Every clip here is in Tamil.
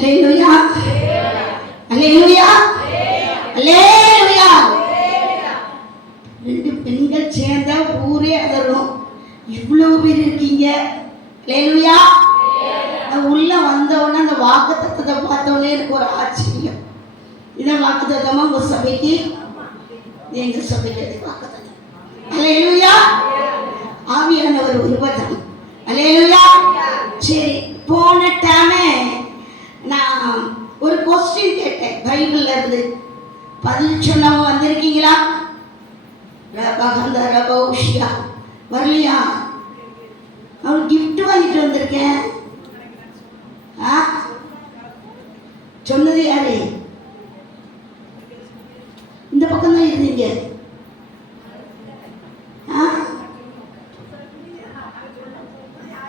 அல்லேலூயா, அல்லேலூயா, அல்லேலூயா. ரெண்டு பெண்கள் சேர்ந்தா ஊரே அதரும். இவ்வளவு பேர் இருக்கீங்க. அல்லேலூயா. உள்ள வந்தவொடனே அந்த வாக்குத்தத்தத்தை பார்த்தோன்னே எனக்கு ஒரு ஆச்சரியம். இதான் வாக்குத்தத்தமா உங்க சபைக்கு, எங்க சபைக்கு வாக்குத்தத்தம். அல்லேலூயா. ஆவியானவர் ஒருவர்தான். அல்லேலூயா. சரி, போன டைமே நான் ஒரு கொஸ்டின் கேட்டேன் பைபிள்ல இருந்து. பதில் சொன்னவங்க வந்திருக்கீங்களா? வரலையா? அவன் கிஃப்ட் வாங்கிட்டு வந்திருக்கேன். சொன்னது யாரு? இந்த பக்கம் தான் இருந்தீங்க.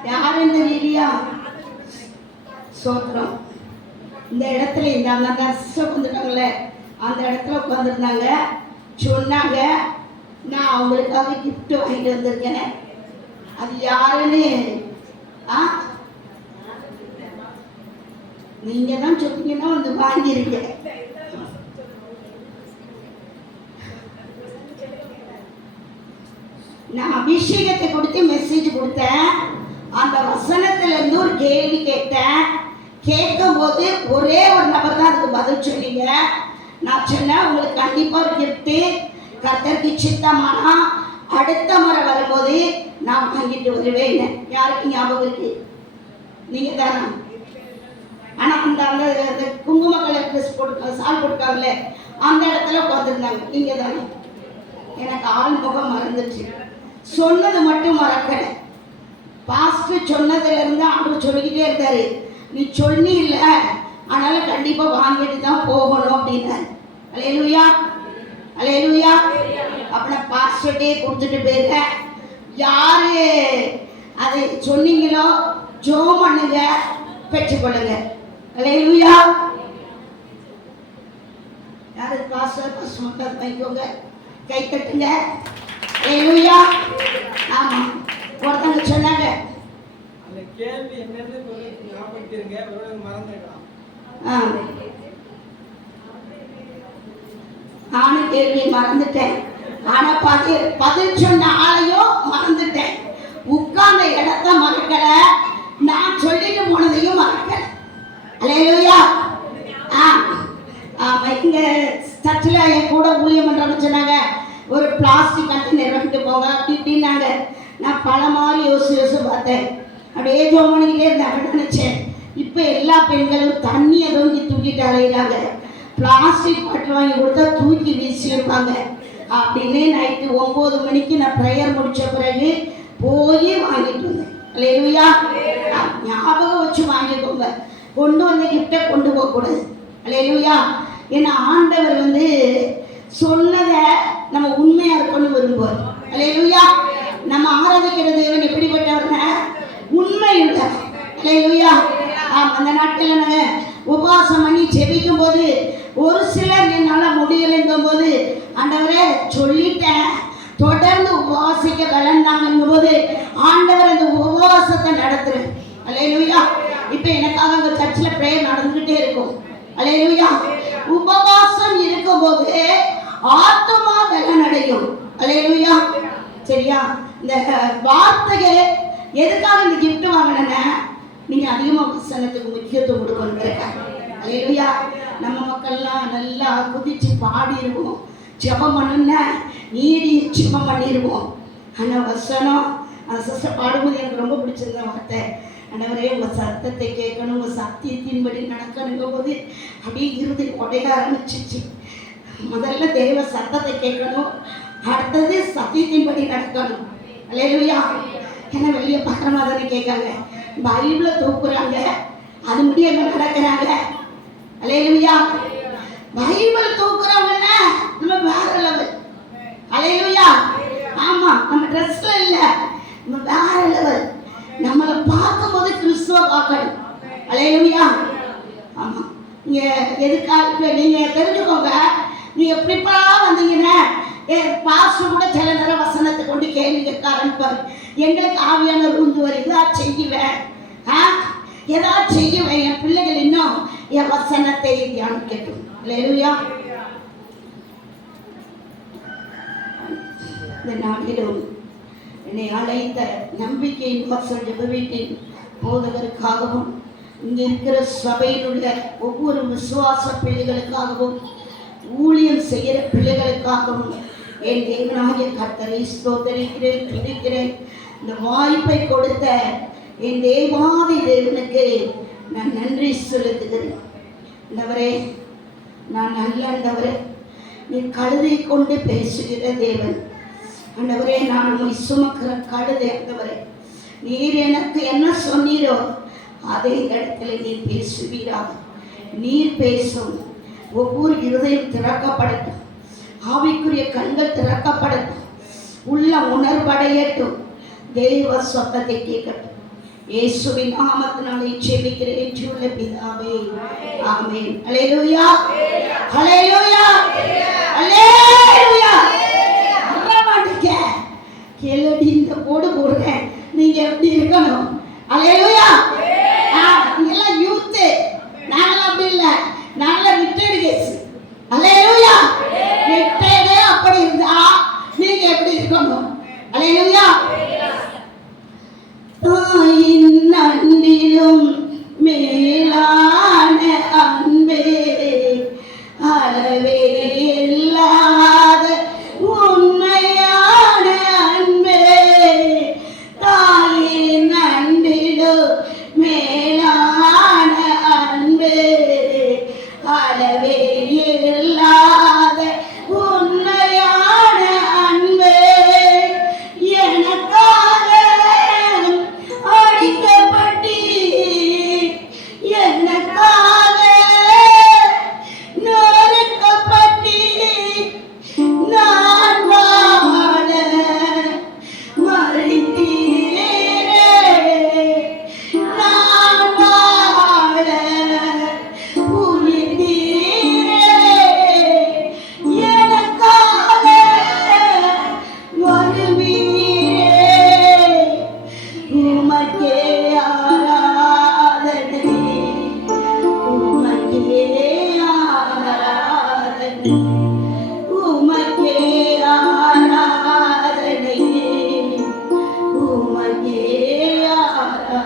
யாரும் தெரியலையா? சோத்திரம். இந்த இடத்துல இந்த நர்ஸ் உட்காந்துட்டாங்களே, அந்த இடத்துல உட்காந்துருந்தாங்க. சொன்னாங்க, நான் அவங்களுக்காக கிஃப்ட் வாங்கிட்டு வந்திருக்கேன். அது யாருன்னு நீங்க தான் சொன்னீங்கன்னா வந்து வாங்கிருக்கேன். நான் அபிஷேகத்தை கொடுத்து மெசேஜ் கொடுத்தேன். அந்த வசனத்துல இருந்து ஒரு கேள்வி கேட்டேன். கேட்கும் போது ஒரே ஒரு நபர் தான் அதுக்கு பதில் சொன்னீங்க. நான் சொன்னேன், உங்களுக்கு கண்டிப்பா ஒரு கிஃப்ட் கர்த்தருக்கு சித்தமானா அடுத்த முறை வரும்போது நான் வாங்கிட்டு வருவேன். யாருக்கு ஞாபகம் இருக்கு? நீங்க தானே? ஆனா அந்த குங்கும கலர் ட்ரெஸ் போட்டு சால் போட்டுக்காங்களே, அந்த இடத்துல உட்காந்துருந்தாங்க. நீங்க தானே? எனக்கு ஆள் முகம் மறந்துச்சு. சொன்னது மட்டும் மறக்கல. பாஸ்டர் சொன்னதுல இருந்து அவர் சொல்லிக்கிட்டே இருந்தாரு, நீ சொன்னி இல்ல, அதனால கண்டிப்பா வாங்கிட்டு தான் போகணும் அப்படின்னாரு. அல்லேலூயா, அல்லேலூயா. அப்படின்னா பாஸ்டர்டே கொடுத்துட்டு போயிருக்கேன். யாரு அதை சொன்னீங்களோ ஜெபம் பண்ணுங்க, பெற்றுக்கொள்ளுங்க. அல்லேலூயா. யாரு பாஸ்டர் மக்கள் வைக்கோங்க, கை தட்டுங்க. அல்லேலூயா. ஆமா, ஒருத்தங்க சொன்னாங்க, அந்த கேள்வி என்னன்னு ஞாபகப்படுத்திருங்க, மறந்துடலாம். நானும் கேள்வியை மறந்துட்டேன். ஆனா பதில் சொன்ன ஆளையும் மறந்துட்டேன். உட்கார்ந்த இடத்த மறக்கல, நான் சொல்லிட்டு போனதையும் மறக்கல. அல்லேலூயா. இங்க சர்ச்சில் என் கூட ஊழியம் பண்றவங்க சொன்னாங்க, ஒரு பிளாஸ்டிக் கண்டெய்னர் வாங்கிட்டு போங்க அப்படி இப்படின்னாங்க. நான் பல மாதிரி யோசிச்சு பார்த்தேன். அப்படியே ஜோம் பண்ணிக்கிட்டே இருந்தேன். நினைச்சேன், இப்போ எல்லா பெண்களும் தண்ணியை தூக்கிட்டு அலையிறாங்க. பிளாஸ்டிக் பாட்டில் வாங்கி கொடுத்தா தூக்கி வீசியிருப்பாங்க அப்படின்னு நைட்டு 9 மணிக்கு நான் ப்ரேயர் முடித்த பிறகு போய் வாங்கிட்டு வந்தேன். அல்லேலூயா. ஞாபகம் வச்சு வாங்கிக்கோங்க. கொண்டு வந்த கிஃப்டை கொண்டு போகக்கூடாது. அல்லேலூயா. ஏன்னா ஆண்டவர் சொன்னதை நம்ம உண்மையாக இருக்கணும்னு விரும்புவார். அல்லேலூயா. நம்ம ஆராதிக்கிற தேவன் எப்படிப்பட்டவர்னா உண்மை இல்லை. அல்லேலூயா. அந்த நாட்களில் நாங்கள் உபவாசம் பண்ணி ஜெபிக்கும் போது ஒரு சிலர் என்னால் முடியலைங்கும் போது, ஆண்டவரே சொல்லிட்டேன், தொடர்ந்து உபவாசிக்க கலந்தாங்கும் போது ஆண்டவர் அந்த உபவாசத்தை நடத்துறேன். அல்லேலூயா. இப்போ எனக்காக அந்த சர்ச்சில் ப்ரேயர் நடந்துகிட்டே இருக்கும். அல்லேலூயா. உபவாசம் இருக்கும்போது ஆத்மா பலனடையும். அல்லேலூயா. சரியா? இந்த வார்த்தைகள் எதுக்காக இந்த கிஃப்ட் வாங்கினேன்னா, நீங்க அதிகமாக வசனத்துக்கு முக்கியத்துவம் கொடுக்கணும். அல்லேலூயா. நம்ம மக்கள்லாம் நல்லா குதிச்சு பாடி இருவோம், ஜெபம் பண்ணுன்னா நீடி ஜெபம் பண்ணிடுவோம். ஆனால் வசனம் அந்த சிஸ்டர் பாடும்போது எனக்கு ரொம்ப பிடிச்சிருந்த வார்த்தை, ஆண்டவரே உங்கள் சத்தத்தை கேட்கணும், உங்கள் சத்தியத்தின்படி நடக்கணுங்கும் போது அப்படியே இறுதி உடைய ஆரம்பிச்சிச்சு. முதல்ல தெய்வ சத்தத்தை கேட்கணும், அடுத்தது சத்தியத்தின்படி நடக்கணும். அல்லேலூயா. ஏன்னா வெளியே பத்திரமா தானே கேட்காங்க, பைபிளை தூக்குறாங்க, அது முடியாம நடக்கிறாங்க. அல்லேலூயா. பைபிள் தூக்குறவங்கன்னா நம்ம வேற லெவல். அல்லேலூயா. ஆமா, நம்ம ட்ரெஸ்ல இல்ல, நம்ம வேற லெவல். நம்மளை பார்க்கும்போது கிறிஸ்துவ பார்க்கணும். அல்லேலூயா. ஆமா, நீங்க எதுக்காக நீங்க தெரிஞ்சுக்கோங்க. நீங்க ப்ரிப்பரா வந்தீங்கன்னா பாஸ்டர் கூட சில நேரம் வசனத்தை கொண்டு கேள்வி கேட்க ஆரம்பிப்பாரு. எங்களுக்கு ஆவியான உந்துவர் ஏதாவது செய்வேன், ஏதாவது செய்வேன், என் பிள்ளைகள் இன்னும் என் வசனத்தை தியானிக்கட்டும். அல்லேலூயா. இந்த நாளிலும் என்னை அழைத்த நம்பிக்கையின் வாசல் ஜெப வீட்டின் போதகருக்காகவும் இங்கே இருக்கிற சபையில் உள்ள ஒவ்வொரு விசுவாச பிள்ளைகளுக்காகவும் ஊழியம் செய்கிற பிள்ளைகளுக்காகவும் என் தேவனாகிய கர்த்தரை ஸ்தோத்தரிக்கிறேன், துதிக்கிறேன். இந்த வாய்ப்பை கொடுத்த என் தேவாதி தேவனுக்கு நான் நன்றி செலுத்துகிறேன். ஆண்டவரே, நான் நல்ல ஆண்டவரே, நீ கழுதை கொண்டு பேசுகிற தேவன். ஆண்டவரே, நான் உண்மை சுமக்கிற கழுதை. ஆண்டவரே, நீர் எனக்கு என்ன சொன்னீரோ அதே இடத்துல நீர் பேசுவீராக. நீர் பேசும் ஒவ்வொரு இருதயம் திறக்கப்படட்டும், ஆவிக்குரிய கண்கள் திறக்கப்படட்டும், உள்ள உணர்வடையட்டும், தெய்வ சத்தத்தை கேட்கட்டும். இயேசுவின் நாமத்தினாலே ஜெபிக்கிறேன் ஜீவனுள்ள பிதாவே, ஆமென். அல்லேலூயா, அல்லேலூயா, அல்லேலூயா. வரமாட்டீங்க கேளடி, இந்த போடு போடுறேன், நீங்க எப்படி இருக்கணும்? அல்லேலூயா. நீங்கெல்லாம் யூத்து, நாங்களாம் அப்படி இல்லை, நாங்களாம் ரிட்டையர்டு கேஸ். அல்லேலூயா. ரிட்டையர்டு அப்படி இருந்தா நீங்க எப்படி இருக்கணும்? அல்லேலூயா. தாயின் அன்பிலும் மேலான அன்பே, அளவே இல்லாத உண்மையான அன்பே, தாயின் அன்பிலும் மேலான அன்பே, அளவே இல்லாத உண்மையான அன்பே, எனக்காக அடிக்கப்பட்டி, எனக்காக நொறுக்கப்பட்டி, நான் வாழ மறித்தீரே, நான் வாழ உயிர்த்தீரே, எனக்காக வருவீரே, உமக்கே ஆராதனை, உமக்கே ஆராதனை, உமக்கே ஆராதனை, உமக்கே ஆராதனை.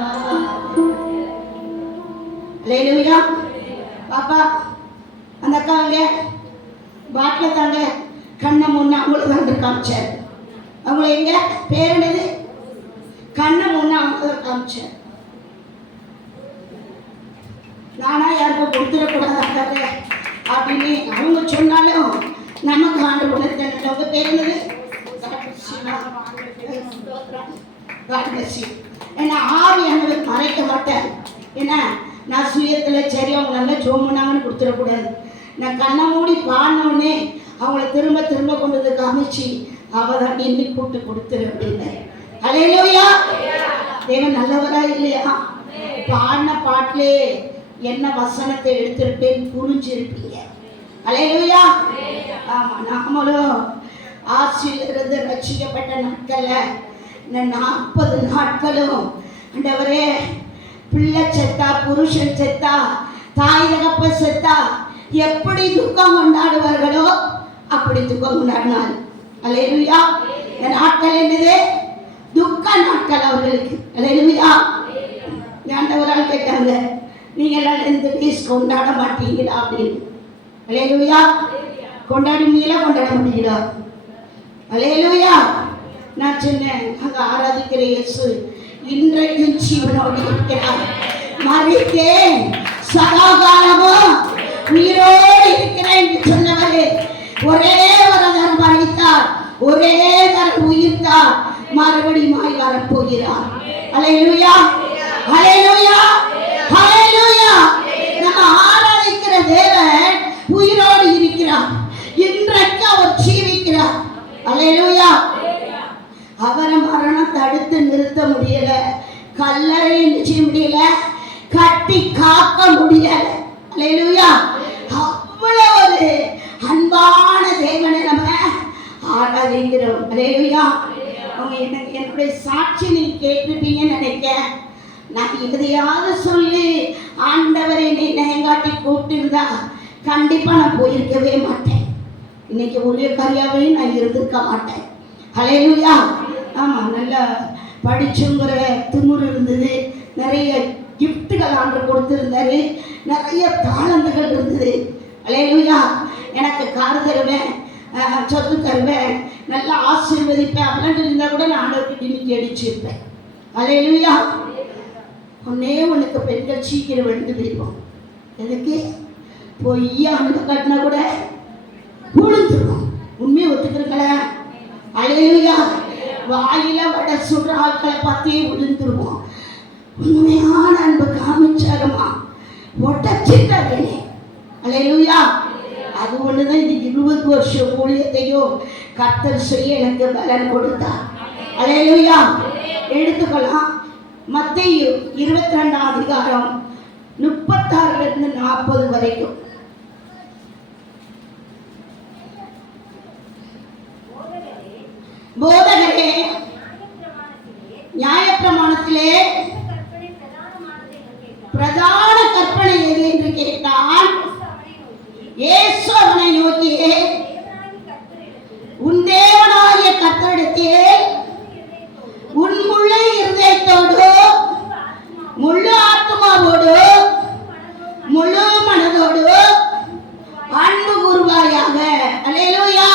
அல்லேலூயா. பாப்பா, அந்த அக்காங்க பாட்டில் தாங்க கண்ணை முன்ன அவங்களுக்கு தான் காமிச்சார். அவங்கள எங்க பேர் என்னது? கண்ணை முன்ன அவங்க காமிச்சார். நானா யாருக்கும் கொடுத்துடக்கூடாது அப்படின்னு அவங்க சொன்னாலும் நமக்கு ஆண்டு உணர்த்தேன். அவங்க பேர் என்னது? ஏன்னா ஆவியானவர் மறைக்க மாட்டேன். ஏன்னா நான் சுயத்தில் சரி அவங்க நல்லா ஜோமுனாங்கன்னு கொடுத்துடக்கூடாது. நான் கண்ணை மூடி பாடினோடனே அவங்கள திரும்ப திரும்ப கொண்டு வந்து காமிச்சு அவள் தான் இன்னைக்கு கூப்பிட்டு கொடுத்துரு அப்படின்னு. அல்லேலூயா. தேவன் நல்லவரா இல்லையா? பாடின பாட்டிலே என்ன வசனத்தை எடுத்திருப்பேன்னு புரிஞ்சிருப்பீங்க. அல்லேலூயா. ஆமாம், நாமளும் ஆசிலிருந்து ரட்சிக்கப்பட்ட நாட்களில் இந்த 40 நாட்களும் ஆண்டவரே, பிள்ளை செத்தா, புருஷன் செத்தா, தாய் தகப்ப செத்தா எப்படி துக்கம் கொண்டாடுவார்களோ அப்படி துக்கம் கொண்டாடினார். அல்லேலூயா. இந்த நாட்கள் என்னது? துக்க நாட்கள் அவர்களுக்கு. அல்லேலூயா. ஆண்டவரால் கேட்டாங்க, நீங்களாம் இந்த டேஸ் கொண்டாட மாட்டீங்களா அப்படின்னு. அல்லேலூயா. கொண்டாடுவீங்களா, கொண்டாட மாட்டீங்களா? அல்லேலூயா. நான் சொன்னேன், அங்கே ஆராதிக்கிற இயேசு இன்றைக்கும் ஜீவனோடு இருக்கிறார். மறித்தேன், சதாகாலமும் உயிரோடு இருக்கிறேன் என்று சொன்னவரே, ஒரே ஒரு தரம் மறித்தார், ஒரே தரம் உயிர்த்தார், மறுபடியும் வரப்போகிறார். அல்லேலூயா, அல்லேலூயா, அல்லேலூயா. நம்ம ஆராதிக்கிற தேவன் உயிரோடு இருக்கிறார். இன்றைக்கு அவர் ஜீவிக்கிறார். அல்லேலூயா. அவரை மரணம் தடுத்து நிறுத்த முடியல, கல்லறை நிச்சய முடியல, கட்டி காக்க முடியல. அல்லேலூயா. அவ்வளவு ஒரு அன்பான தேவனை நம்ம ஆராதிக்கிறோம். அல்லேலூயா. அவங்க என்னுடைய சாட்சி நீங்க கேட்டிருப்பீங்கன்னு நினைக்கிறேன். நான் எதையாவது சொல்லி ஆண்டவரை நீ நயங்காட்டி சொல்லியிருந்தா கண்டிப்பாக நான் போயிருக்கவே மாட்டேன். இன்னைக்கு ஊழியக்காரியாவே நான் இருந்திருக்க மாட்டேன். ஹல்லேலூயா. ஆமாம், நல்லா படிச்சுங்கிற திமிரு இருந்தது, நிறைய கிஃப்ட்டுகள் ஆண்டவர் கொடுத்துருந்தாரு, நிறைய தாளந்துகள் இருந்தது. ஹல்லேலூயா. எனக்கு கார் தருவேன், சொத்து தருவேன், நல்லா ஆசீர்வதிப்பேன் அப்படின்ட்டு இருந்தால் கூட நான் ஆண்டவருக்கு டிமிக்கி அடிச்சிருப்பேன். ஹல்லேலூயா. ஒன்னே உனக்கு பெண்கள் சீக்கிரம் வெண்டு போயிடுவோம். எதுக்கு? பொய்யா அன்பு காட்டினா கூட விழுந்துருவோம். உண்மையை ஒத்துக்கிறீங்களே? ஹல்லேலூயா. வாயில வடை சுடுற ஆட்களை பார்த்தே விழுந்துருவோம். உண்மையான அன்பு காமிச்சாருமா, உடச்சிட்டாரு. ஹல்லேலூயா. அது ஒண்ணுதான் இந்த 20 வருஷம் ஊழியத்தையோ கர்த்தர் செய்ய எனக்கு பலன் கொடுத்தார். ஹல்லேலூயா. எடுத்துக்கலாம். மத்தேயு 22ஆம் அதிகாரம் 36 40 வரைக்கும். போதகரே, நியாயப்பிரமாணத்திலே பிரதான கற்பனை எது என்று கேட்டால், இயேசு அவனை நோக்கி, உன் தேவனாகிய கர்த்தரிடத்தில் உன் முழு இருதயத்தோடு, முழு ஆத்மாவோடு, முழு மனதோடு அன்பு கூறுவாயாக. அல்லேலூயா.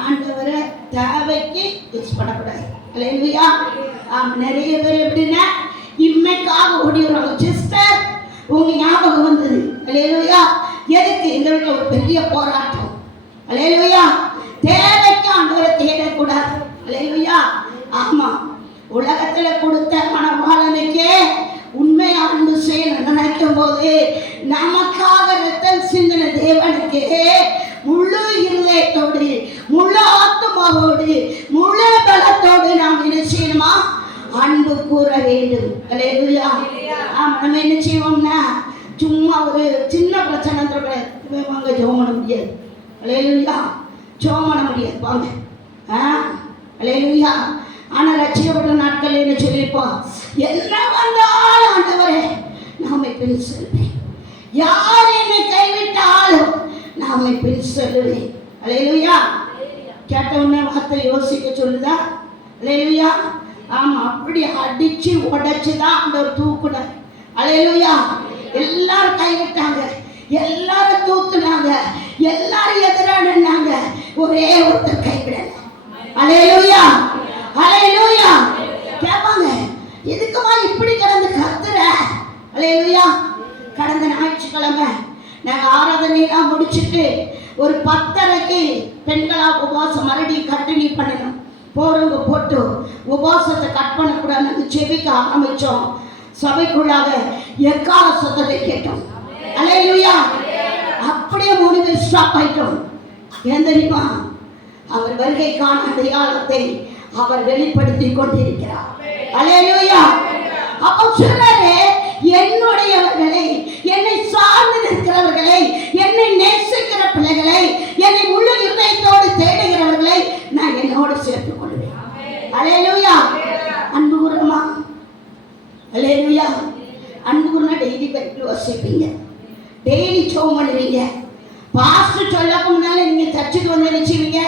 ஆண்டவரை தேவைக்கு யூஸ் பண்ணக்கூடாது. அல்லேலூயா. நிறைய பேர் எப்படின்னா இம்மைக்காக ஓடி வருவாங்க. சிஸ்டர், உங்க ஞாபகம் வந்தது. அல்லேலூயா. எதுக்கு? எங்க வீட்டில் ஒரு பெரிய போராட்டம். அல்லேலூயா. தேவைக்கு ஆண்டவரை தேடக்கூடாது. அல்லேலூயா. ஆமா, உலகத்துல கொடுத்த மனவாளனுக்கே உண்மை அன்பு செய்ய நினைக்கும் போது நமக்காக ரத்தம் சிந்தின தேவனுக்கு முழு இருதயத்தோடு, முழு ஆத்மாவோடு, முழு பலத்தோடு நாம் என்ன செய்யணுமா? அன்பு கூற வேண்டும். அல்லேலூயா. நம்ம என்ன செய்வோம்னா, சும்மா ஒரு சின்ன பிரச்சனை வாங்க ஜெபம் பண்ண முடியாது. அல்லேலூயா. ஜெபம் பண்ண முடியாது. வாங்க. அல்லேலூயா. ஆனால் ரட்சிக்கப்பட்ட நாட்கள் என்ன சொல்லியிருப்போம்? என்ன வந்தாலும் ஆண்டவரே நாமை பின் செல்வேன், யார் என்னை கைவிட்டாலும் நாமை பின் செல்வேன். அல்லேலூயா. கேட்ட உடனே வார்த்தை யோசிக்க சொல்லுதா? அல்லேலூயா. ஆமா, அப்படி அடிச்சு உடைச்சு தான் அந்த ஒரு தூக்குனார். அல்லேலூயா. எல்லாரும் கைவிட்டாங்க, எல்லாரும் தூக்குனாங்க, எல்லாரும் எதிராக நின்னாங்க, ஒரே ஒருத்தர் கைவிடல. அல்லேலூயா. அல்லேலூயா. கேட்பாங்க, எதுக்குமா இப்படி கடந்து கத்துற? அல்லேலூயா. கடந்த ஞாயிற்றுக்கிழமை நாங்கள் ஆராதனையெல்லாம் முடிச்சுட்டு ஒரு 10:30க்கு பெண்களா உபவாசம் மறுபடியும் கண்டினியூ பண்ணணும். போறவங்க போட்டு உபவாசத்தை கட் பண்ணக்கூடாதுன்னு செபிக்க ஆரம்பிச்சோம். சபைக்குள்ளாக எக்கால சத்தத்தை கேட்டோம். அல்லேலூயா. அப்படியே 3 பேர் ஸ்டாப் ஆயிட்டோம். ஏன் தெரியுமா? அவர் வருகைக்கான அடையாளத்தை அவர் வெளிப்படுத்தி கொண்டிருக்கிறார். அல்லேலூயா. அப்போ சொல்றாரு, என்னுடையவர்களை, என்னை சார்ந்து நிற்கிறவர்களை, என்னை நேசிக்கிற பிள்ளைகளை, என்னை முழு இருதயத்தோடு தேடுகிறவர்களை நான் என்னோடு சேர்த்துக் கொள்வேன். அல்லேலூயா. அன்பு கூறமா? அல்லேலூயா. அன்பு கூறினா டெய்லி பைபிள் வாசிப்பீங்க, டெய்லி ஜெபம் பண்ணுவீங்க. பாஸ்டர் சொல்லக்கு முன்னால நீங்க சர்ச்சுக்கு வந்து நினைச்சுவீங்க.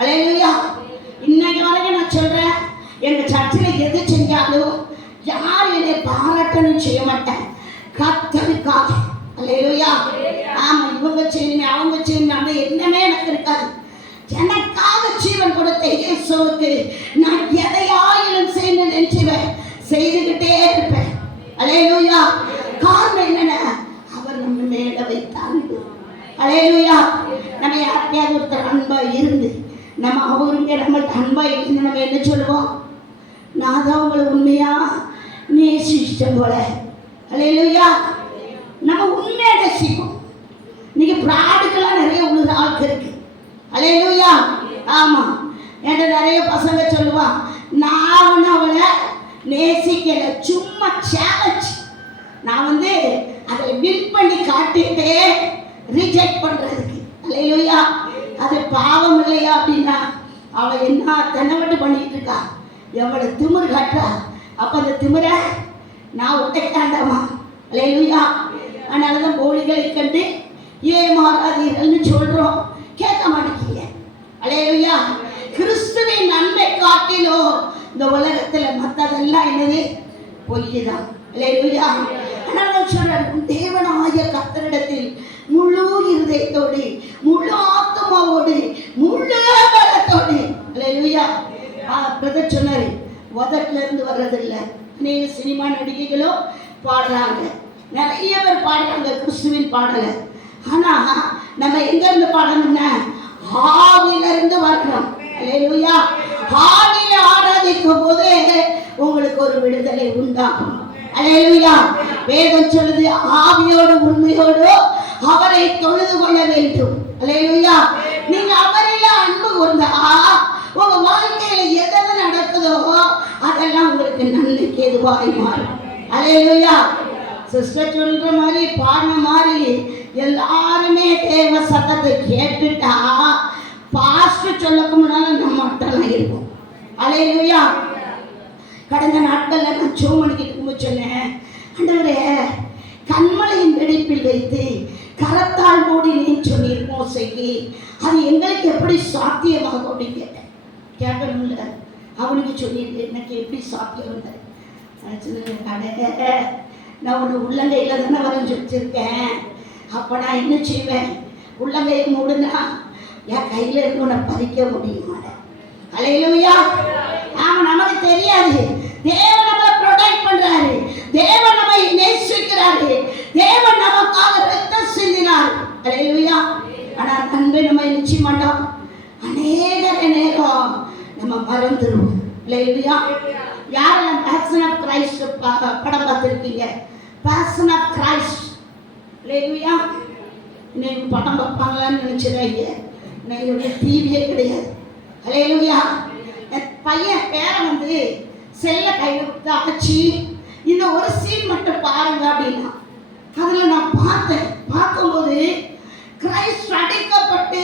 அல்லேலூயா. இன்னைக்கு வரைக்கும் நான் சொல்றேன், எங்க சர்ச்சில் எது செஞ்சாலும் யார் என்னை பாராட்டணும் செய்ய மாட்டேன், கர்த்தருக்காக. அல்லேலூயா. ஆமா, இவங்க செய்யணும் அவங்க செய்யணும் அந்த எண்ணமே எனக்கு இருக்காது. எனக்காக ஜீவன் கொடுத்த இயேசுவுக்கு நான் எதையாயிலும் செய்ய நினைச்சுவேன், செய்துகிட்டே இருப்பேன். அல்லேலூயா. காரணம் என்னன்னா, அவர் நம்ம மேல வைத்தாங்க. அல்லேலூயா. நம்ம யார்கிட்டயாவது ஒருத்தர் அன்பா இருந்து நம்ம அவருங்க நம்மளுக்கு அன்பா இருந்து நம்ம என்ன சொல்லுவோம்? நான் தான் உங்களை உண்மையா நேசிச்சேன் போல. அல்லேலூயா. நம்ம உண்மையா நேசிப்போம். இன்னைக்கு பிராடுக்கெல்லாம் நிறைய உள்ள ஆளுக்கு இருக்கு. அல்லேலூயா. ஆமா, என்கிட்ட நிறைய பசங்க சொல்லுவான், நான் அவளை நேசிக்கல, சும்மா சேலஞ்ச். நான் அதை வின் பண்ணி காட்டிட்டே ரிஜெக்ட் பண்றதுக்கு. அல்லேலூயா. அது பாவம் இல்லையா அப்படின்னா, அவள் என்ன தென்னவட்டு பண்ணிட்டு இருக்கா, எவ்வளவு திமிரு காட்டுறா. அப்ப அந்த திமிரை நான் உடைக்காண்டமா. அல்லேலூயா. அதனாலதான் போலிகளை கண்டு ஏமாறாதீர்கள்னு சொல்றோம், கேட்க மாட்டேங்க. அல்லேலூயா. கிறிஸ்துவின் அன்பை காட்டிலோ இந்த உலகத்துல மத்ததெல்லாம் என்னது? பொய்தான். அல்லேலூயா. அதனால சொல்றாரு, தேவனாகிய கர்த்தரிடத்தில் முழு இருதயத்தோடு, முழு ஆத்மாவோடு, முழு பலத்தோடு. அல்லேலூயா. பிரதர் சொன்னாரு, உதட்டுல இருந்து வர்றதில்லை. அநேக சினிமா நடிகைகளும் பாடுறாங்க, நிறைய பேர் பாடுறாங்க கிறிஸ்துவின் பாடலை. ஆனா நம்ம எங்க இருந்து பாடணும்னா ஆவியில இருந்து வரணும். அல்லேலூயா. ஆவியில ஆராதிக்கும் போது உங்களுக்கு ஒரு விடுதலை உண்டாகும். அல்லேலூயா. வேதம் சொல்லுது, ஆவியோடு உண்மையோடு அவரை தொழுது கொள்ள வேண்டும். அல்லேலூயா. நீங்க அவரில அன்பு கூர்ந்தா உங்க வாழ்க்கையில எது நடக்குதோ அதெல்லாம் உங்களுக்கு நன்மைக்கு எதுவாய் மாறும். அல்லேலூயா. சிஸ்டர் சொல்ற மாதிரி, பாடின மாதிரி எல்லாருமே தேவ சத்தத்தை கேட்டுட்டா பாஸ்டர் சொல்லக்கு முன்னால நம்ம மட்டும் இருக்கும். அல்லேலூயா. கடந்த நாட்கள்ல நான் சோமணிக்கு சொன்னேன், ஆண்டவரே கண்மலையின் வெடிப்பில் வைத்து கரத்தால் மூடி நீ சொன்னீர் செய்தி, அது எங்களுக்கு எப்படி சாத்தியமாக அப்படின்னு கேட்டேன். கேட்கணும்ல, அவனுக்கு சொல்லிட்டு எனக்கு எப்படி சாத்தியம் இல்லை. நான் ஒன்று உள்ளங்கையில் தானே வரைஞ்சி வச்சிருக்கேன், அப்போ நான் என்ன செய்வேன்? உள்ளங்கையை மூடுனா என் கையில் இருந்து உன்னை பறிக்க முடியுமா? அல்லேலூயா. ஆமாம், நமக்கு தெரியாது. தேவன் நம்மளை ப்ரொடெக்ட் பண்றாரு, தேவன் நம்மை நேசிக்கிறாரு, தேவன் நமக்காக ரத்தம் சிந்தினார். அல்லேலூயா. ஆனால் அன்பை நம்ம நிச்சய மாட்டோம். அநேக நேரம் நம்ம மறந்துடுவோம். அல்லேலூயா. யாரெல்லாம் பேஷன் ஆஃப் கிரைஸ்ட் படம் பார்த்துருக்கீங்க? Passion of Christ. அல்லேலூயா. இன்னைக்கு படம் பார்ப்பாங்களான்னு நினைச்சிடாங்க, இன்னைக்கு டிவியே கிடையாது. அல்லேலூயா. என் பையன் பேரன் வந்து செல்ல கையில் கொடுத்து அழைச்சி இந்த ஒரு சீன் மட்டும் பாருங்க அப்படின்னா, அதில் நான் பார்த்தேன். பார்க்கும்போது கிரைஸ்ட் அடைக்கப்பட்டு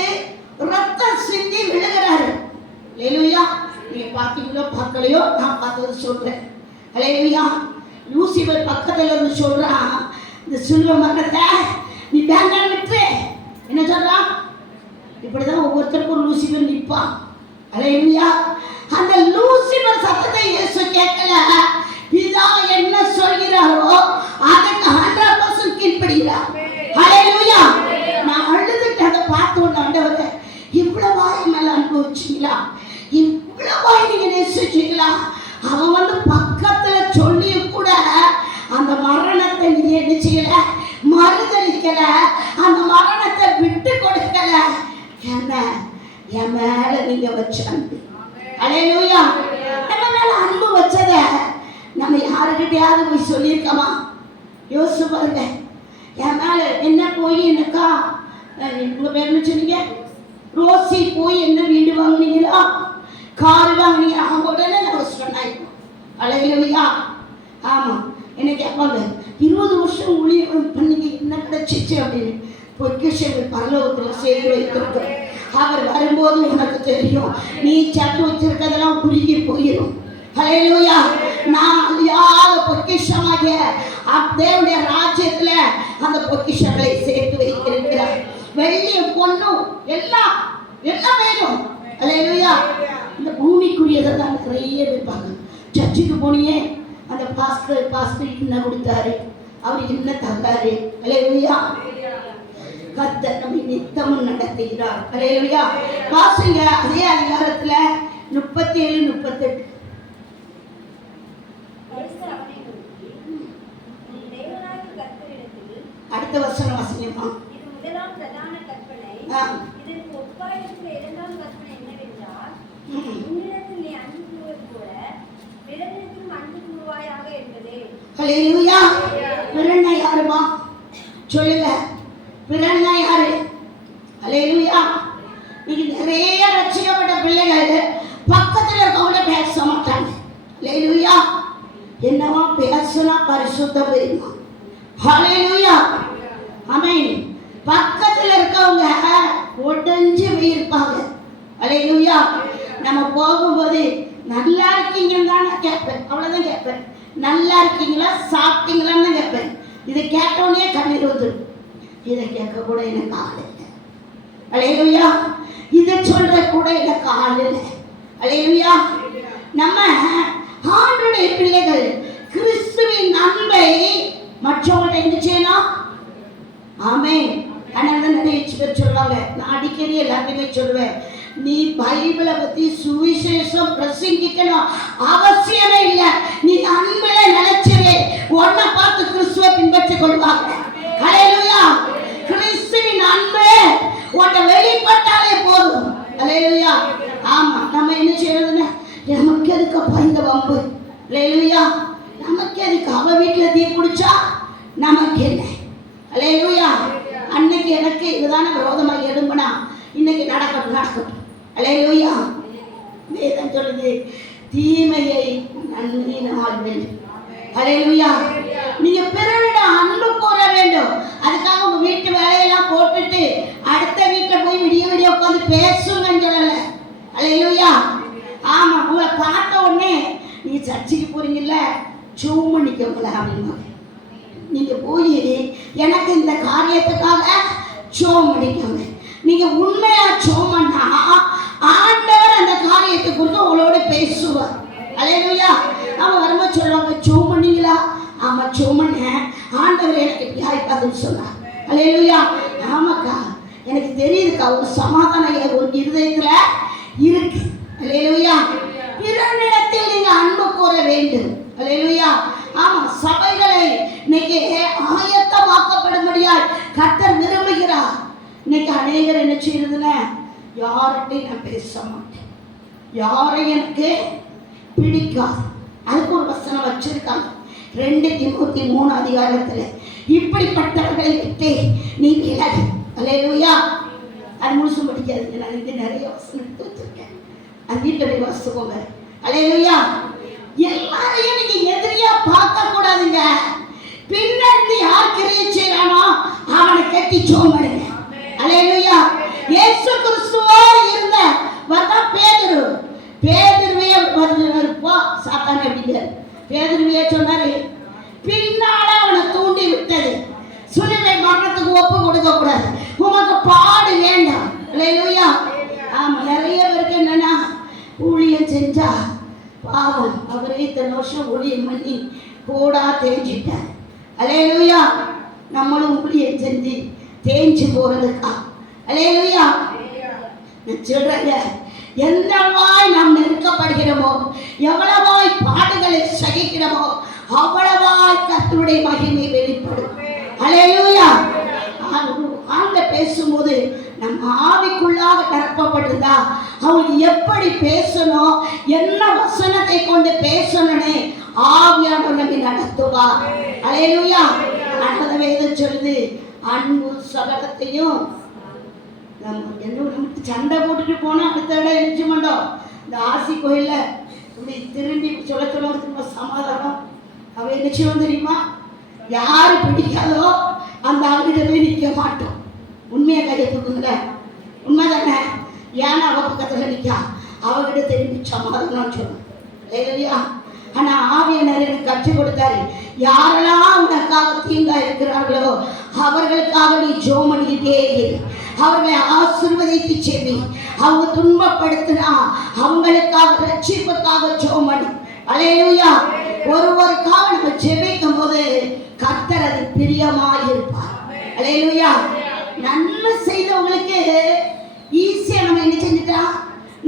ரத்தம் சிந்தி விழுகிறாரு. அல்லேலூயா. நீங்க பார்த்தீங்களோ பார்க்கலையோ, நான் பார்த்தது சொல்றேன். அல்லேலூயா. லூசிபர் பக்கத்தில் இருந்து சொல்றான், இந்த சிலுவை மரணத்தை நீ வேண்டாம் விட்டு. என்ன சொல்றான்? இப்படிதான் ஒவ்வொருத்தருக்கும் ஒரு லூசிபர் நிற்பான். அல்லேலூயா. அந்த லூசிபர் சத்தத்தை இயேசு கேட்கல. பிதா என்ன சொல்கிறாரோ அதுக்கு 100% கீழ்ப்படுகிறார். அல்லேலூயா. நான் அழுதுட்டு அதை பார்த்தோன்னு, ஆண்டவரே இவ்வளவா என் மேல அனுபவிச்சீங்களா, இவ்வளவா நீங்க நேசிச்சீங்களா? அவன் வந்து பக்கத்துல சொல்லியும் கூட அந்த மரணத்தை நீ என்ன செய்யல, மறுதளிக்கல, அந்த மரணத்தை விட்டு கொடுக்கல. என்ன என் மேல நீங்க வச்ச அன்பு. அல்லேலூயா. நம்ம மேல அன்பு வச்சத நம்ம யாருக்கிட்டையாவது போய் சொல்லியிருக்கோமா? யோசிச்சு பாருங்க. என் மேல என்ன போய் எனக்கா, உங்க பேர் என்ன சொன்னீங்க? ரோசி போய் என்ன வீடு வாங்கினீங்களா, கார் வாங்கினீங்க, அவங்க உடனே நம்ம சொன்னாயிருக்கோம். அல்லேலூயா. ஆமா, என்ன கேட்பாங்க, 20 வருஷம் ஊழியம் பண்ணீங்க, என்ன கிடைச்சிச்சு அப்படின்னு. பொக்கிஷங்கள் பரலோகத்தில் சேர்த்து வைத்திருக்கோம். அவர் வரும்போது உனக்கு தெரியும், நீ சட்டு வச்சிருக்கதெல்லாம் குறுகி போயிடும். அல்லேலூயா. நான் அழியாத பொக்கிஷமாகிய தேவனுடைய ராஜ்யத்துல அந்த பொக்கிஷங்களை சேர்த்து வைத்திருக்கிறார். வெள்ளி பொண்ணும் எல்லாம் வேணும். அல்லேலூயா. இந்த பூமிக்குரியதை தான் நிறைய பேர் பார்க்கணும். சர்ச்சுக்கு போனியே, அந்த பாஸ்டர் என்ன கொடுத்தாரு, அவர் என்ன தந்தாரு. அல்லேலூயா. கர்த்தர் நம்மை நித்தமும் நடத்துகிறார். அல்லேலூயா. வாசிங்க அதே அதிகாரத்துல 37, 38. அடுத்த வசனம் வாசிங்கம்மா. இது முதலாம் பிரதான கற்பனை. இதற்கு ஒப்பாயிருக்கிற இரண்டாம் கற்பனை என்னவென்றால், உன்னிடத்தில் நீ அன்பு கூறுவது போல பிறனிடத்திலும் அன்பு கூறுவாயாக என்பதே. அல்லேலூயா. பிறன்னா யாருமா சொல்லுங்க? பிறன்னா யாரு? அல்லேலூயா. நீங்க நிறைய ரட்சிக்கப்பட்ட பிள்ளைகள் பக்கத்துல இருக்கவங்க பேச மாட்டாங்க. அல்லேலூயா. என்னவா பேசுனா பரிசுத்தம் பெறுமா. அல்லேலூயா. ஆமென். பக்கத்துல இருக்கவங்க ஒட்டஞ்சு போயிருப்பாங்க. அல்லேலூயா. நம்ம போகும்போது நல்லா இருக்கீங்கன்னு தான் நான் கேட்பேன், அவ்வளவுதான் கேட்பேன். நல்லா இருக்கீங்களா, சாப்பிட்டீங்களான்னு தான் கேட்பேன். இதை கேட்டோடனே கண்ணீர் வந்துடும். இதை கேட்க கூட எனக்கு ஆள் இல்லை. அல்லேலூயா. இதை சொல்ற கூட எனக்கு ஆள் இல்லை. அல்லேலூயா. நம்ம ஆண்டவருடைய பிள்ளைகள் கிறிஸ்துவின் அன்பை மற்றவங்கள்ட்ட என்ன செய்யணும்? ஆமென். அதனால நிறைய பேர் சொல்லுவாங்க, நான் அடிக்கடி எல்லாத்தையுமே சொல்லுவேன், நீ பைபிளை பத்தி சுவிசேஷம் பிரசங்கிக்கணும் அவசியமே இல்லை. நீ அன்பில நினைச்சவே உன்னை பார்த்து கிறிஸ்துவை பின்பற்றிக் கொள்வாங்க. அல்லேலூயா. கிறிஸ்துவின் அன்பு உன்னை வெளிப்பட்டாலே போதும். அல்லேலூயா. ஆமா, நம்ம என்ன செய்யறதுன்னா, நமக்கு எதுக்கப்பா இந்த வம்பு? அல்லேலூயா. நமக்கு எதுக்கு? அவ வீட்டுல தீ குடிச்சா நமக்கு என்ன? அல்லேலூயா. அன்னைக்கு எனக்கு இதுதான விரோதமாக எழும்புனா இன்னைக்கு நடக்கட்டும். அல்லேலூயா. வேதம் சொல்லுது, தீமையை நன்மையினால் வெல்லும். அல்லேலூயா. நீங்க பிறரிடம் அன்பு கூற வேண்டும். அதுக்காக உங்க வீட்டு வேலையெல்லாம் போட்டுட்டு அடுத்த வீட்டுல போய் விடிய உட்காந்து பேசுங்கன்னு சொல்லல. அல்லேலூயா. ஆமா, உங்களை பார்த்த உடனே நீங்க சர்ச்சைக்கு போறீங்கல்ல, சும்மா நிக்கல அப்படின்னா நீங்க போய் எனக்கு இந்த காரியத்துக்காக சோம் அடிக்கங்க. நீங்க உண்மையா சோமன்னா ஆண்டவர் அந்த காரியத்தை குறித்து உங்களோட பேசுவார். அல்லேலூயா. அவங்க வரும்போது சொல்லுவாங்க, சோம் பண்ணீங்களா? ஆமா சோம் பண்ணேன், ஆண்டவர் எனக்கு இப்படி பதில் சொன்னார். அல்லேலூயா. ஆமாக்கா, எனக்கு தெரியுதுக்கா, ஒரு சமாதானம் ஒரு இருதயத்துல இருக்கு. அல்லேலூயா. பிறனிடத்தில் நீங்க அன்பு கூற வேண்டும். அல்லேலூயா. ஆமா, சபைகளை இன்னைக்கு ஆயத்தமாக்கப்படும்படியாய் கர்த்தர் விரும்புகிறார். இன்னைக்கு அநேகர் என்ன செய்யறதுன்னா, யார்கிட்டையும் நான் பேச மாட்டேன், யாரையும் எனக்கு பிடிக்காது. அதுக்கு ஒரு வசனம் வச்சிருக்காங்க 2 தீமோத்தேயு 3 இப்படிப்பட்டவர்களை விட்டு நீ விலகு. அல்லேலூயா. அது முழுசும் படிக்காதுங்க, நான் இங்கே நிறைய வசனம் எடுத்து வச்சிருக்கேன், அது வீட்டில் போய் வாசிக்கோங்க. அல்லேலூயா. எல்லாரையும் நீங்க எதிரியா பார்க்க கூடாதுங்க. பின்னாடி யார் கிரியை செய்யறானோ அவனை கட்டி சோம்படுங்க. அல்லேலூயா. இயேசு கிறிஸ்துவோடு இருந்த வரதான் பேதுருவே போ சாத்தானே அப்படிங்கிறார். பேதுருவே சொன்னாரு, பின்னால அவனை தூண்டி விட்டது சிலுவை மரணத்துக்கு ஒப்பு கொடுக்க கூடாது, உமக்கு பாடு வேண்டாம். அல்லேலூயா. ஆமா, நிறைய பேருக்கு என்னன்னா, ஊழியம் செஞ்சா பாவம், அவரே இத்தனை வருஷம் ஊழியம் பண்ணி போடா தேஞ்சிட்டார். அல்லேலூயா. நம்மளும் ஊழியம் செஞ்சு தேஞ்சு போறதுக்கா? அல்லேலூயா. நான் சொல்றேங்க, எந்தவாய் நாம் நெருக்கப்படுகிறோமோ, எவ்வளவாய் பாடுகளை சகிக்கிறோமோ, அவ்வளவாய் கர்த்தருடைய மகிமை வெளிப்படும். அல்லேலூயா. ஆண்ட பேசும்போது நம்ம ஆவிக்குள்ளாக நிரப்பப்பட்டிருந்தா அவங்க எப்படி பேசணும், என்ன வசனத்தை கொண்டு பேசணும்னு ஆவியானவர் நம்மை நடத்துவார். அல்லேலூயா. அந்த வேதம் சொல்லுது, அன்பு சகலத்தையும் நம்ம சண்டை போட்டுட்டு போனா அடுத்த இடம் எழுச்சி மாட்டோம். இந்த ஆசி கோயில்ல இப்படி திரும்பி சொல்ல சமாதானம் அவ என்ன செய்வோம் தெரியுமா? யாரு பிடிக்காதோ அந்த ஆளுகிட்ட போய் நிற்க மாட்டோம். உண்மையை கையை தூக்குங்க, உண்மை தானே? ஏன்னா அவ பக்கத்துல நிற்கா, அவகிட்ட திரும்பி சமாதானம் சொல்லும். இல்லையா? ஆனா ஆவியானவர் எனக்கு கற்றுக் கொடுத்தாரு, யாரெல்லாம் உனக்காக தீங்கா இருக்கிறார்களோ அவர்களுக்காக நீ ஜெபம் பண்ணிக்கிட்டே இரு, அவர்களை ஆசீர்வதித்து செவி. அவங்க துன்பப்படுத்தினா அவங்களுக்காக ரட்சிப்புக்காக ஜெபம் பண்ணு. அல்லேலூயா. ஒருவருக்காக நம்ம ஜெபிக்கும் போது கர்த்தர் அது பிரியமாய் இருப்பார். அல்லேலூயா. நன்மை செய்தவங்களுக்கு ஈஸியா நம்ம என்ன செஞ்சுட்டா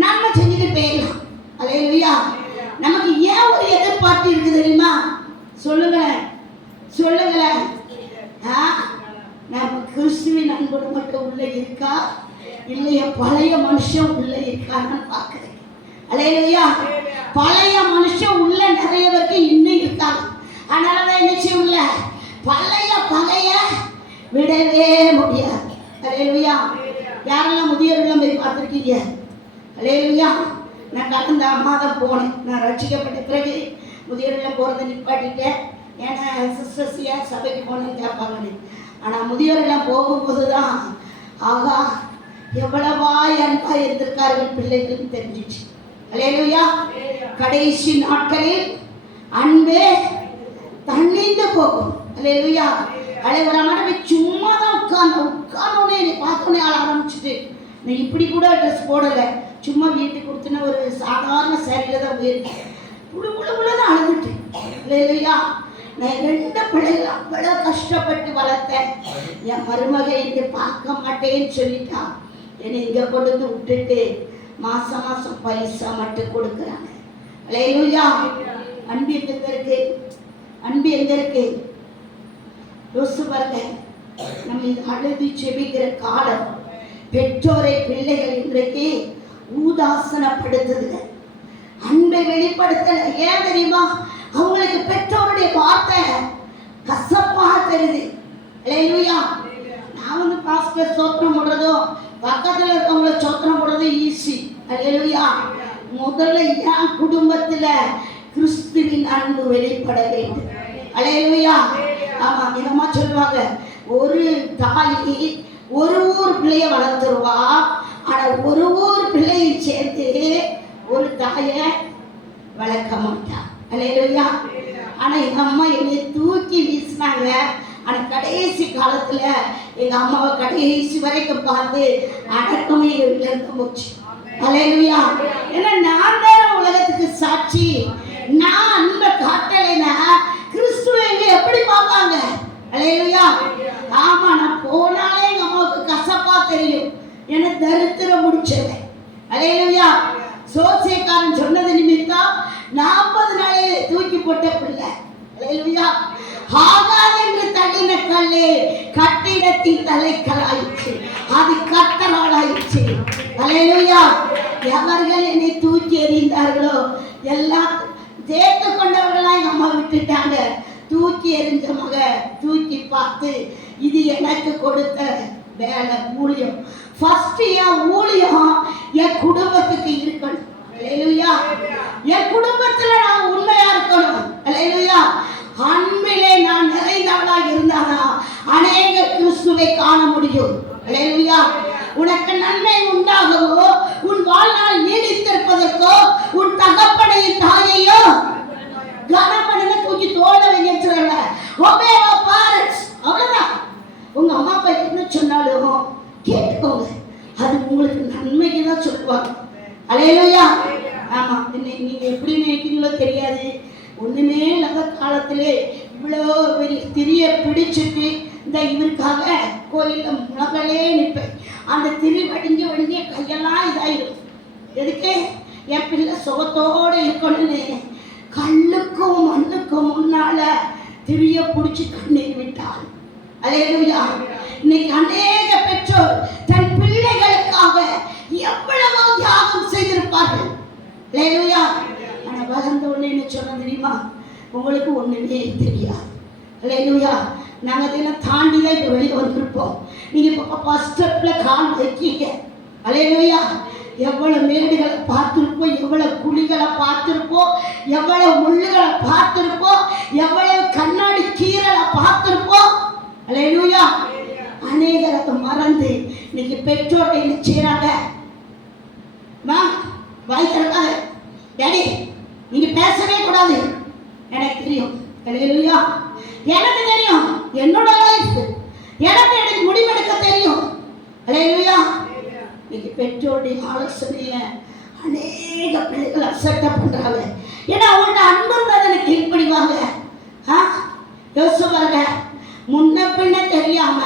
நன்மை செஞ்சுட்டு போயிடலாம். அல்லேலூயா. நமக்கு ஏன் ஒரு எதிர்பார்ப்பு இருக்கு தெரியுமா? சொல்லுங்களேன். நம்ம கிறிஸ்துவின் அன்பு மட்டும் உள்ள இருக்கா இல்லையா, பழைய மனுஷன் உள்ள இருக்கான்னு பார்க்கிறேன். அல்லேலூயா. பழைய மனுஷன் உள்ள நிறைய பேருக்கு இன்னும் இருக்காங்க. அதனாலதான் என்ன செய்யல, பழைய பழைய விடவே முடியாது. அல்லேலூயா. யாரெல்லாம் முதியோர்கள் போய் பார்த்துருக்கீங்க? அல்லேலூயா. நான் கடந்த மாதம் போனேன். நான் ரட்சிக்கப்பட்ட பிறகு முதியோர்கள் போகிறத நிப்பாட்டிட்டேன். ஏன்னா சிஸ்டர்ஸ் ஏன் சபைக்கு போனேன்னு கேட்பாங்கன்னு. ஆனால் முதியோரெல்லாம் போகும்போது தான் ஆகா எவ்வளவாய் அன்பாக இருந்திருக்கார்கள் பிள்ளைகளுக்கு தெரிஞ்சிச்சு. அல்லேலூயா. கடைசி நாட்களில் அன்பே தண்ணீந்து போகும். அல்லேலூயா. ஒரு அம்மாட்ட சும்மா தான் உட்கார்ந்தோடனே என்னை பார்த்தோன்னே ஆள ஆரம்பிச்சுட்டு, நான் இப்படி கூட ட்ரெஸ் போடலை, சும்மா வீட்டுக்கு கொடுத்துன ஒரு சாதாரண சேரீல தான் போயிருக்கேன். புழுதான் அழுதுட்டேன். அல்லேலூயா. நான் 2 பிள்ளைகள் அவ்வளோ கஷ்டப்பட்டு வளர்த்தேன். என் மருமகை இங்கே பார்க்க மாட்டேன்னு சொல்லிட்டா. என்னை இங்கே கொண்டு வந்து விட்டுட்டு மாதம் பைசா மட்டும் கொடுக்குறாங்க. அல்லேலூயா. அன்பு எங்க இருக்கு? அன்பு எங்க இருக்கு? யோசிச்சு பாருங்க. நம்ம இது அழுது செபிக்கிற காலம். பெற்றோரை பிள்ளைகள் இன்றைக்கு ஊதாசனப்படுத்துதுங்க, அன்பை வெளிப்படுத்தல. ஏன் தெரியுமா? அவங்களுக்கு பெற்றோருடைய வார்த்தை கசப்பாக தெரியுது. அல்லேலூயா. நான் வந்து பாஸ்டர் சோத்திரம் போடுறதோ பக்கத்தில் இருக்கவங்கள சோத்திரம் போடுறதோ ஈஸி. அல்லேலூயா. முதல்ல என் குடும்பத்தில் கிறிஸ்துவின் அன்பு வெளிப்பட வேண்டும். அல்லேலூயா. ஆமா, எங்க அம்மா சொல்லுவாங்க, ஒரு தாய் ஒரு ஊர் பிள்ளைய வளர்த்துருவா, ஆனா ஒரு ஊர் பிள்ளையை சேர்த்து ஒரு தாயை வளர்க்க மாட்டா. அல்லேலூயா. ஆனா எங்க அம்மா என்னை தூக்கி வீசினாங்க. ஆனா கடைசி காலத்துல எங்க அம்மாவை கடைசி வரைக்கும் பார்த்து அடக்கமே வீட்டுல இருக்க போச்சு. அல்லேலூயா. ஏன்னா நான் தான் உலகத்துக்கு சாட்சி. நான் அன்பை காட்டலைன்னா கிறிஸ்துவை எப்படி பார்ப்பாங்க? அல்லேலூயா. ஆமா, நான் போனாலே எங்க அம்மாவுக்கு கசப்பா தெரியும். என்ன தரித்திரம் முடிச்சவன். அல்லேலூயா. சோசியக்காரன் சொன்னது நிமித்தம் 40 நாளையிலே தூக்கி போட்ட பிள்ளை. அல்லேலூயா. ஆகாது என்று தள்ளின கல்லே கட்டிடத்தின் தலைக்கலாயிற்று, அது கட்டலாயிற்று. அல்லேலூயா. எவர்கள் என்னை தூக்கி எறிந்தார்களோ எல்லாம் சேர்த்து கொண்டவர்களாக எங்க அம்மா விட்டுட்டாங்க. தூக்கி எறிஞ்ச மக தூக்கி பார்த்து, இது எனக்கு கொடுத்த வேலை, ஊழியம். ஃபர்ஸ்ட் என் ஊழியம் என் குடும்பத்துக்கு இருக்கணும். அல்லேலூயா. என் குடும்பத்துல நான் உண்மையா இருக்கணும். அல்லேலூயா. அன்பிலே நான் நிறைந்தவளாக இருந்தாதான் அநேக கிறிஸ்துவை காண முடியும். அல்லேலூயா. உனக்கு நன்மை உண்டாகவோ, உன் வாழ்நாள் நீடித்திருப்பதற்கோ, உன் தகப்பனையும் தாயையோ கனப்படனை தூக்கி தோட வைக்கிறல. obey your parents. அவ்வளவுதான். உங்க அம்மா அப்பா என்ன சொன்னாலும் கேட்டுக்கோங்க, அது உங்களுக்கு நன்மைக்கு தான் சொல்லுவாங்க. அல்லேலூயா. ஆமா, நீங்க எப்படி நினைக்கிறீங்களோ தெரியாது. ஒண்ணுமே இல்லாத காலத்திலே இவ்வளோ பெரிய திரிய பிடிச்சிட்டு இந்த இவருக்காக கோயில்ல முழங்களே நிற்பேன். அந்த திரி வடிஞ்ச கையெல்லாம் இதாயிடும். எதுக்கு? என் பிள்ளை சுகத்தோடு இருக்கணும்னு கல்லுக்கும் மண்ணுக்கும் முன்னால திரிய பிடிச்சி கண்ணீர் விட்டாள். அல்லேலூயா. இன்னைக்கு அநேக பெற்றோர் தன் பிள்ளைகளுக்காக எவ்வளவோ தியாகம் செய்திருப்பார்கள். அல்லேலூயா. ஆனா வளர்ந்த உடனே என்ன சொன்ன தெரியுமா? உங்களுக்கு ஒண்ணுமே தெரியாது. அல்லேலூயா. நாங்க இதெல்லாம் தாண்டி தான் இப்போ வெளியே வந்திருப்போம். நீங்க இப்போ ஃபர்ஸ்ட் ஸ்டெப்ல கால் வைக்கீங்க. அல்லேலூயா. எவ்வளவு மேடுகளை பார்த்திருப்போம், எவ்வளவு குழிகளை பார்த்திருப்போம், எவ்வளவு முள்ளுகளை பார்த்திருப்போம், எவ்வளவு கண்ணாடி கீரலை பார்த்திருப்போம். அல்லேலூயா. அநேகர் அதை மறந்து இன்னைக்கு பெற்றோரை என்ன செய்யறாங்க? வாய் திறக்காத, டேடி நீங்க பேசவே கூடாது, எனக்கு தெரியும். அல்லேலூயா. எனக்கு தெரியும், என்னோட லைஃப் எனக்கு முடிவெடுக்க தெரியும். அல்லேலூயா. இன்னைக்கு பெற்றோருடைய ஆலோசனைய அநேக பிள்ளைகள் அக்செப்ட் பண்றாங்க. ஏன்னா அவங்கள்ட்ட அன்பு தான் கீழ்ப்படிவாங்க. யோசிச்சு பாருங்க. முன்ன பின்ன தெரியாம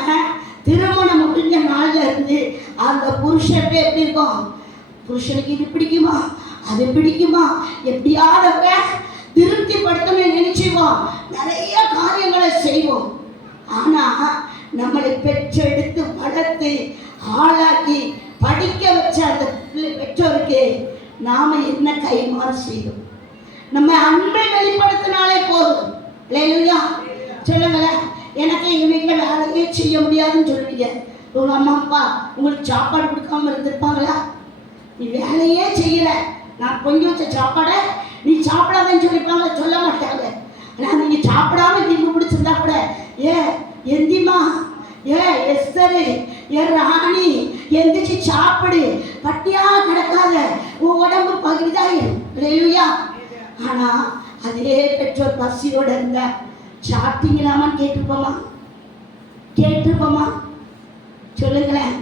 திருமணம் முடிஞ்ச நாள்ல இருந்து அந்த புருஷன் எப்படி இருக்கும்? புருஷனுக்கு இது பிடிக்குமா, அது பிடிக்குமா, எப்படியாவது திருப்திப்படுத்தணும்னு நினைச்சுவோம். நிறைய காரியங்களை செய்வோம். ஆனா நம்மளை பெற்றெடுத்து வளர்த்து ஆளாக்கி படிக்க வச்ச அந்த பெற்றோருக்கு நாம என்ன கைமாறு செய்யும்? நம்ம அன்பை வெளிப்படுத்தினாலே போதும். இல்லையா? சொல்லுங்களேன். எனக்கு எங்க வீட்டுல வேலையே செய்ய முடியாதுன்னு சொல்லுவீங்க. உங்க அம்மா அப்பா உங்களுக்கு சாப்பாடு கொடுக்காம இருந்திருப்பாங்களா? நீ வேலையே செய்யல, நான் கொஞ்சம் வச்ச சாப்பாடை நீ சாப்பிடாதன்னு சொல்லிப்பாங்க, சொல்ல மாட்டாங்க. ஆனா நீங்க சாப்பிடாம வீம்பு பிடிச்சிருந்தா கூட, ஏ எந்திமா, ஏ எஸ்தரு, ஏ ராணி எந்திரிச்சு சாப்பிடு, பட்டியா கிடக்காத, உன் உடம்பு பகுதிதாயிரும். இல்லையா? ஆனா அதே பெற்றோர் பசியோட இருந்த சாப்பிட்டீங்களாமான்னு கேட்டிருப்போமா சொல்லுங்களேன்.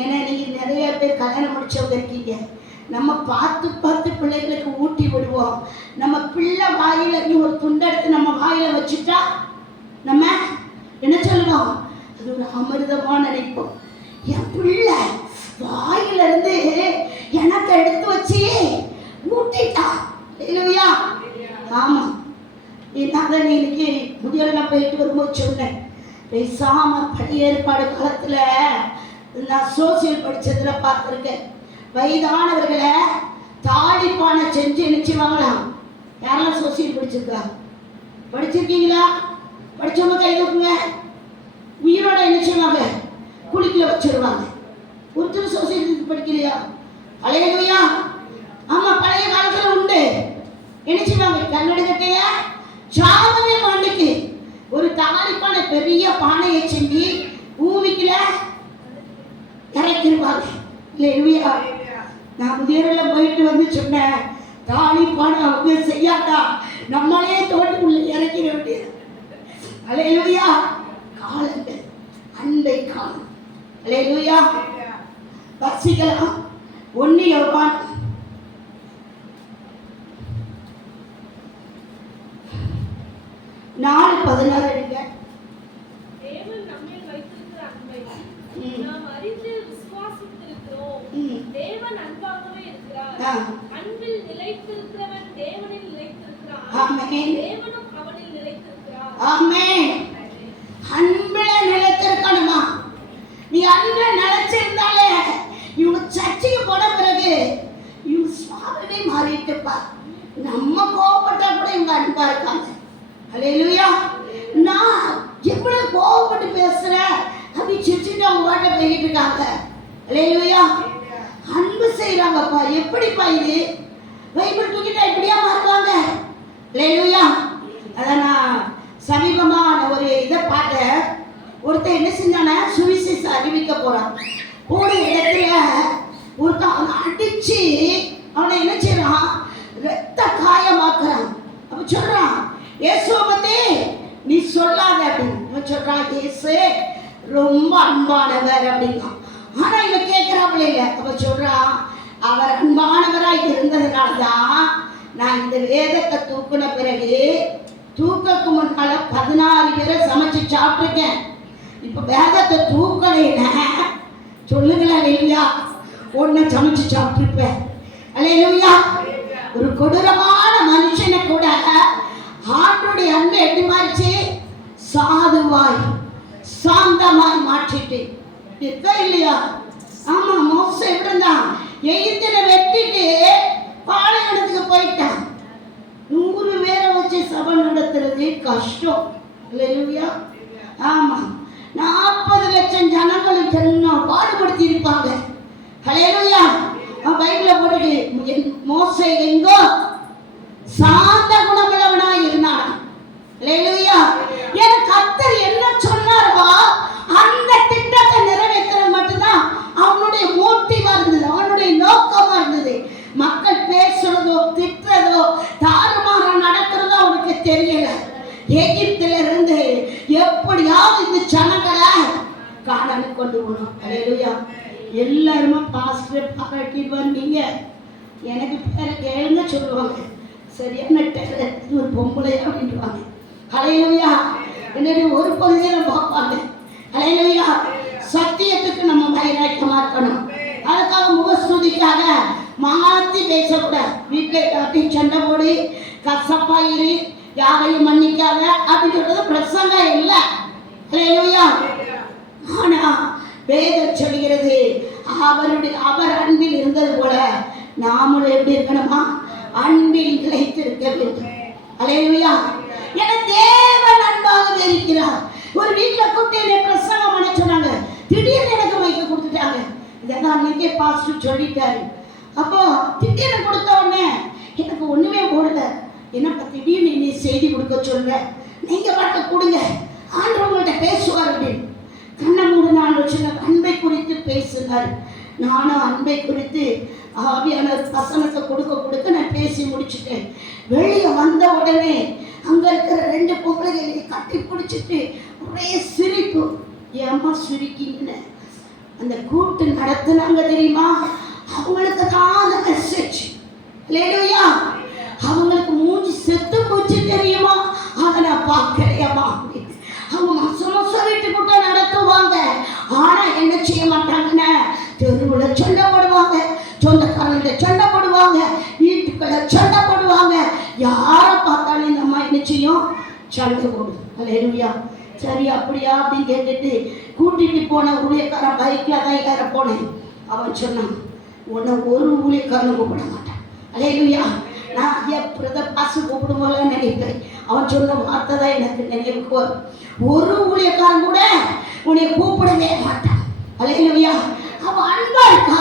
ஏன்னா நீங்கள் நிறைய பேர் கல்யாணம் முடிச்சவங்க இருக்கீங்க. நம்ம பார்த்து பிள்ளைகளுக்கு ஊட்டி விடுவோம். நம்ம பிள்ளை வாயில ஒரு துண்டெடுத்து நம்ம வாயில வச்சுட்டா நம்ம என்ன சொல்லுவோம்? அது ஒரு அமிர்தமா நினைப்போம். என் பிள்ளை வாயில இருந்து எனக்கு எடுத்து வச்சு ஊட்டிட்டா இல்லையா? ஆமா. நான் இன்னைக்கு முதியோரெல்லாம் போயிட்டு வரும்போது சொன்னேன், பேசாம பழைய ஏற்பாடு காலத்துல நான் சோசியல் படிச்சதுல பார்த்துருக்கேன். வயதானவர்களை தாளிப்பானை செஞ்சு நினைச்சுவாங்களாம். யாரெல்லாம் சோசியல் படிச்சிருக்கீங்களா? படிச்சவங்க கை தூக்குங்க. உயிரோட நினைச்சுவாங்க, குளிக்கல வச்சிருவாங்க. ஒருத்தர் சோசியல் படிக்கலையா? அலையலையா? ஆமா, பழைய காலத்துல உண்டு. நினைச்சுவாங்க கண்ணடி கட்டைய சாதனை மாண்டுக்கு ஒரு தாளிப்பானை பெரிய பானையை செஞ்சு பூமிக்குல இறக்கிருவாங்க. இல்லையா? நான் முதியோரெல்லாம் போயிட்டு வந்து சொன்னேன், தாளிப்பானை அவங்க செய்யாட்டா நம்மளே தோட்டக்குள்ள இறக்கிற வேண்டியது. அல்லேலூயா. காலங்கள் அன்பை காலம். அல்லேலூயா. வசிக்கலாம். 1 யோவான் 4:16 எடுங்க. தேவன் நம்மில் வைத்திருக்கிற அன்பை நாம் அறிந்து விசுவாசித்திருக்கிறோம். தேவன் அன்பாகவே இருக்கிறார். அன்பில் நிலைத்திருக்கிறவன் தேவனில் நிலைத்திருக்கிறான். ஆமென். தேவனும் அவனில் நிலைத்திருக்கிறார். ஆமென். அன்பில நிலைத்திருக்கணுமா? நீ அன்புல நிலைச்சிருந்தாலே இவங்க சர்ச்சைக்கு போன பிறகு இவங்க சுவாமியே மாறிட்டுப்பா. நம்ம கோபப்பட்டா கூட இவங்க அன்பா இருக்காங்க. அல்லேலூயா. நான் எவ்வளவு கோபப்பட்டு பேசுறேன் அப்படி சிரிச்சுட்டு அவங்க வாட்ட போயிட்டு இருக்காங்க. அல்லேலூயா. அன்பு செய்யறாங்கப்பா. எப்படிப்பா இது? பைபிள் தூக்கிட்டா இப்படியா மாறுவாங்க? அல்லேலூயா. அதான் நான் சமீபமா ஒரு இதை பார்த்தேன். ஒருத்தர் என்ன செஞ்சானா, சுவிசேஷம் அறிவிக்க போறான். போன இடத்துல ஒருத்தன் அவனை அடிச்சு அவனை என்ன செய்யறான், ரத்த காயமாக்குறான். அப்ப சொல்றான், இயேசுவை பத்தி நீ சொல்லாத அப்படின்னு சொல்றான். இயேசு ரொம்ப அன்பானவர் அப்படின்னா. ஆனா இவன் கேட்கிறாப்புல இல்லை. அப்ப சொல்றான், அவர் அன்பானவராய் இருந்ததுனாலதான் நான் இந்த வேதத்தை தூக்குன பிறகு தூக்கக்கு முன்னால 16 பேரை சமைச்சு சாப்பிட்டுருக்கேன். இப்ப வேதத்தை தூக்கலைன்னா சொல்லுங்களேன் இல்லையா, ஒன்ன சமைச்சு சாப்பிட்டுருப்பேன். அல்லேலூயா. ஒரு கொடூரமான மனுஷனை கூட ஆண்டுடைய அன்பு எப்படி மாறிச்சு? சாதுவாய் சாந்தமாய் மாற்றிட்டு இருக்கா இல்லையா? ஆமா. மோசே எப்படிதான் எகிப்தில வெட்டிட்டு பாலைவனத்துக்கு போயிட்டான். 100 பேரை வச்சு சபை நடத்துறது கஷ்டம். அல்லேலூயா. ஆமா. 40 லட்சம் ஜனங்களுக்கு எல்லாம் பாடுபடுத்தி இருப்பாங்க. அல்லேலூயா. பைபிள போட்டுட்டு மோசே எங்கோ சாந்த குணமுள்ளவனாய் இருந்தான். அல்லேலூயா. என் கர்த்தர் என்ன சொன்னாரோ அந்த திட்டத்தை நிறைவேற்றது மட்டும்தான் அவனுடைய மோட்டிவா இருந்தது, அவனுடைய நோக்கமா இருந்தது. மக்கள் பேசுறதோ திட்டுறதோ தாறுமாறா நடக்கிறதோ அவனுக்கு தெரியல. எகிப்தில இருந்து எப்படியாவது இந்த ஜனங்களை காணாம கொண்டு போகணும். அல்லேலூயா. எல்லாருமே பாஸ்டர் பாராட்டி வந்தீங்க, எனக்கு பேர கேளுங்க சொல்லுவாங்க. சரியான டேலண்ட் ஒரு பொம்பளை அப்படின்ட்டுவாங்க. அல்லேலூயா. என்னுடைய ஒரு பகுதியில பார்ப்பாங்க. அல்லேலூயா. சத்தியத்துக்கு நம்ம வைராக்கியமா இருக்கணும். அதுக்காக முகஸ்துதிக்காக மாற்றி பேசக்கூடாது. வீட்டில் காட்டி சண்டை போடி கசப்பாயிரு யாரையும் மன்னிக்காத அப்படின்னு சொல்றது பிரசங்கம் இல்லை. அல்லேலூயா. ஆனா வேதம் சொல்கிறது, அவர் அன்பில் இருந்தது போல நாமளும் எப்படி இருக்கணுமா? அன்பில் நிலைத்திருக்க வேண்டும். அல்லேலூயா. என தேவன் அன்பாகவே இருக்கிறார். ஒரு வீட்டில் கூட்டி என்னை பிரசங்கம் பண்ண சொன்னாங்க. திடீர்னு எனக்கு மைக்க கொடுத்துட்டாங்க. இதெல்லாம் அன்னைக்கே பாஸ்டர் சொல்லிட்டாரு. அப்போ திடீர்னு கொடுத்த உடனே எனக்கு ஒண்ணுமே போடல. என்னப்பா திடீர்னு நீ செய்தி கொடுக்க சொல்ல, நீங்க பாட்டு கொடுங்க, ஆண்டவர் உங்கள்கிட்ட பேசுவார் அப்படின்னு. கண்ணை மூடு நான் வச்சுங்க. அன்பை குறித்து பேசுனார். நானும் அன்பை குறித்து ஆவியான வசனத்தை கொடுக்க நான் பேசி முடிச்சுட்டேன். வெளியே வந்த உடனே அங்கே இருக்கிற 2 பொம்பளைகளை கட்டி பிடிச்சிட்டு ஒரே சிரிப்பு. ஏம்மா சிரிக்கிங்கன்னு அந்த கூட்டு நடத்துனாங்க தெரியுமா? அவங்களுக்கு தான் அந்த மெசேஜ். அல்லேலூயா. அவங்களுக்கு மூஞ்சி செத்து போச்சு தெரியுமா? அதை நான் பார்க்கலையம்மா. அவங்க மாசம் வீட்டு கூட்டம் நடத்துவாங்க. ஆனா என்ன செய்ய மாட்டாங்கன்னு தெருவில் சண்டை போடுவாங்க, சொந்தக்காரங்க சண்டை போடுவாங்க, வீட்டுக்களை சண்டை போடுவாங்க. யாரை பார்த்தாலும் இந்த அம்மா என்ன செய்யும்? சண்டை போடும். அல்லேலூயா. சரி அப்படியா அப்படின்னு கேட்டுட்டு கூட்டிட்டு போன ஊழியக்காரன் பைக்கில் தான் ஏற போனேன். அவன் சொன்னான், உன்னை ஒரு ஊழியக்காரன் கூப்பிட மாட்டான். அல்லேலூயா. நான் பிரதர் பாசு கூப்பிடும்போது நினைப்பேன். அவன் சொன்ன வார்த்தை தான் எனக்கு நினைவுக்கு வரும். ஒரு ஊழியக்காரன் கூட உன்னை கூப்பிடவே மாட்டான். அல்லேலூயா. அவன் அன்பா இருக்கா,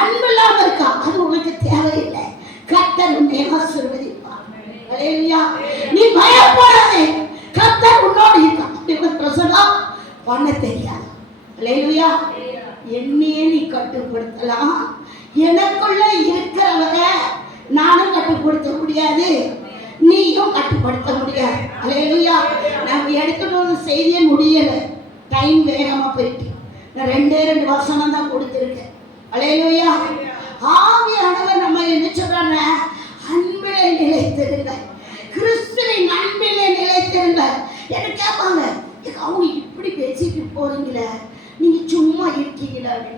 அன்பு இல்லாம இருக்கா, அது உனக்கு தேவையில்லை. கர்த்தர் உன்னை ஆசீர்வதிப்பார். அல்லேலூயா. நீ பயப்படாதே, கர்த்தர் உன்னோடு இருக்கான். பிரசங்கம் பண்ண தெரியாது. அல்லேலூயா. என்னையே நீ கட்டுப்படுத்தலாம், எனக்குள்ள இருக்கிறவரை நானும் கட்டுப்படுத்த முடியாது, நீயும் கட்டுப்படுத்த முடியாது. அல்லேலூயா. நம்ம எடுத்துட்டு ஒரு செய்தியே முடியல, டைம் வேகமா போயிட்டு. நான் 2 வசனம் தான் கொடுத்துருக்கேன். அல்லேலூயா. ஆவியானவர் நம்ம என்ன சொல்றாங்க? அன்பிலே நிலைத்திருங்க, கிறிஸ்துவின் அன்பிலே நிலைத்திருங்க. என்ன கேட்பாங்க, அவங்க இப்படி பேசிட்டு போறீங்களே, நீங்க சும்மா இருக்கீங்களா அப்படின்னு.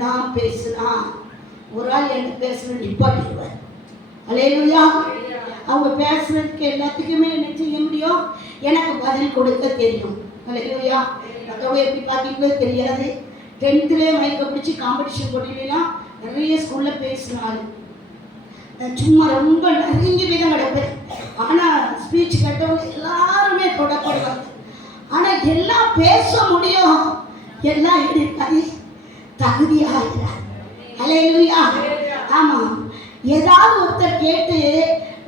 நான் பேசுனா ஒரு ஆள் என்ன பேசுற நிப்பாட்டிடுவேன். அல்லேலூயா. அவங்க பேசுறதுக்கு எல்லாத்துக்குமே என்ன செய்ய முடியும்? எனக்கு பதில் கொடுக்க தெரியும். அல்லேலூயா. அதோட எப்படி பார்த்தீங்களோ தெரியாது. 10th மைக்க பிடிச்சி காம்படிஷன் போட்டிலாம் நிறைய ஸ்கூலில் பேசினாலும் சும்மா ரொம்ப நிறைய விதம் கிடப்பேன். ஆனால் ஸ்பீச் கேட்டவங்க எல்லாருமே தொடப்படுவாங்க. ஆனால் எல்லாம் பேச முடியும், எல்லாம் இருக்காது, தகுதியாகிறார். அல்லேலூயா. ஆமாம். ஏதாவது ஒருத்தர் கேட்டு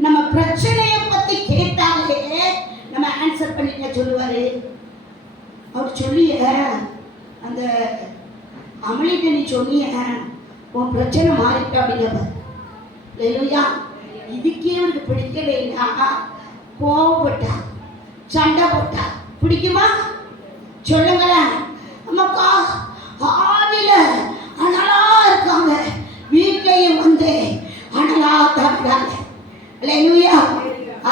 நம்ம பிரச்சனையை பற்றி கேட்டாலே நம்ம ஆன்சர் பண்ணிக்க சொல்லுவார். அவர் சொல்லிய அந்த அமளிட்ட நீ சொன்னிய உன் பிரச்சனை மாறிட்டா அப்படிங்க. அல்லேலூயா. இதுக்கே அவருக்கு பிடிக்கலைன்னா கோவப்பட்டா, சண்டை போட்டா பிடிக்குமா? சொல்லுங்களேன். அம்மாக்கா ஆவில அனலா இருக்காங்க, வீட்லையும் வந்து அனலா தாக்குறாங்க. அல்லேலூயா.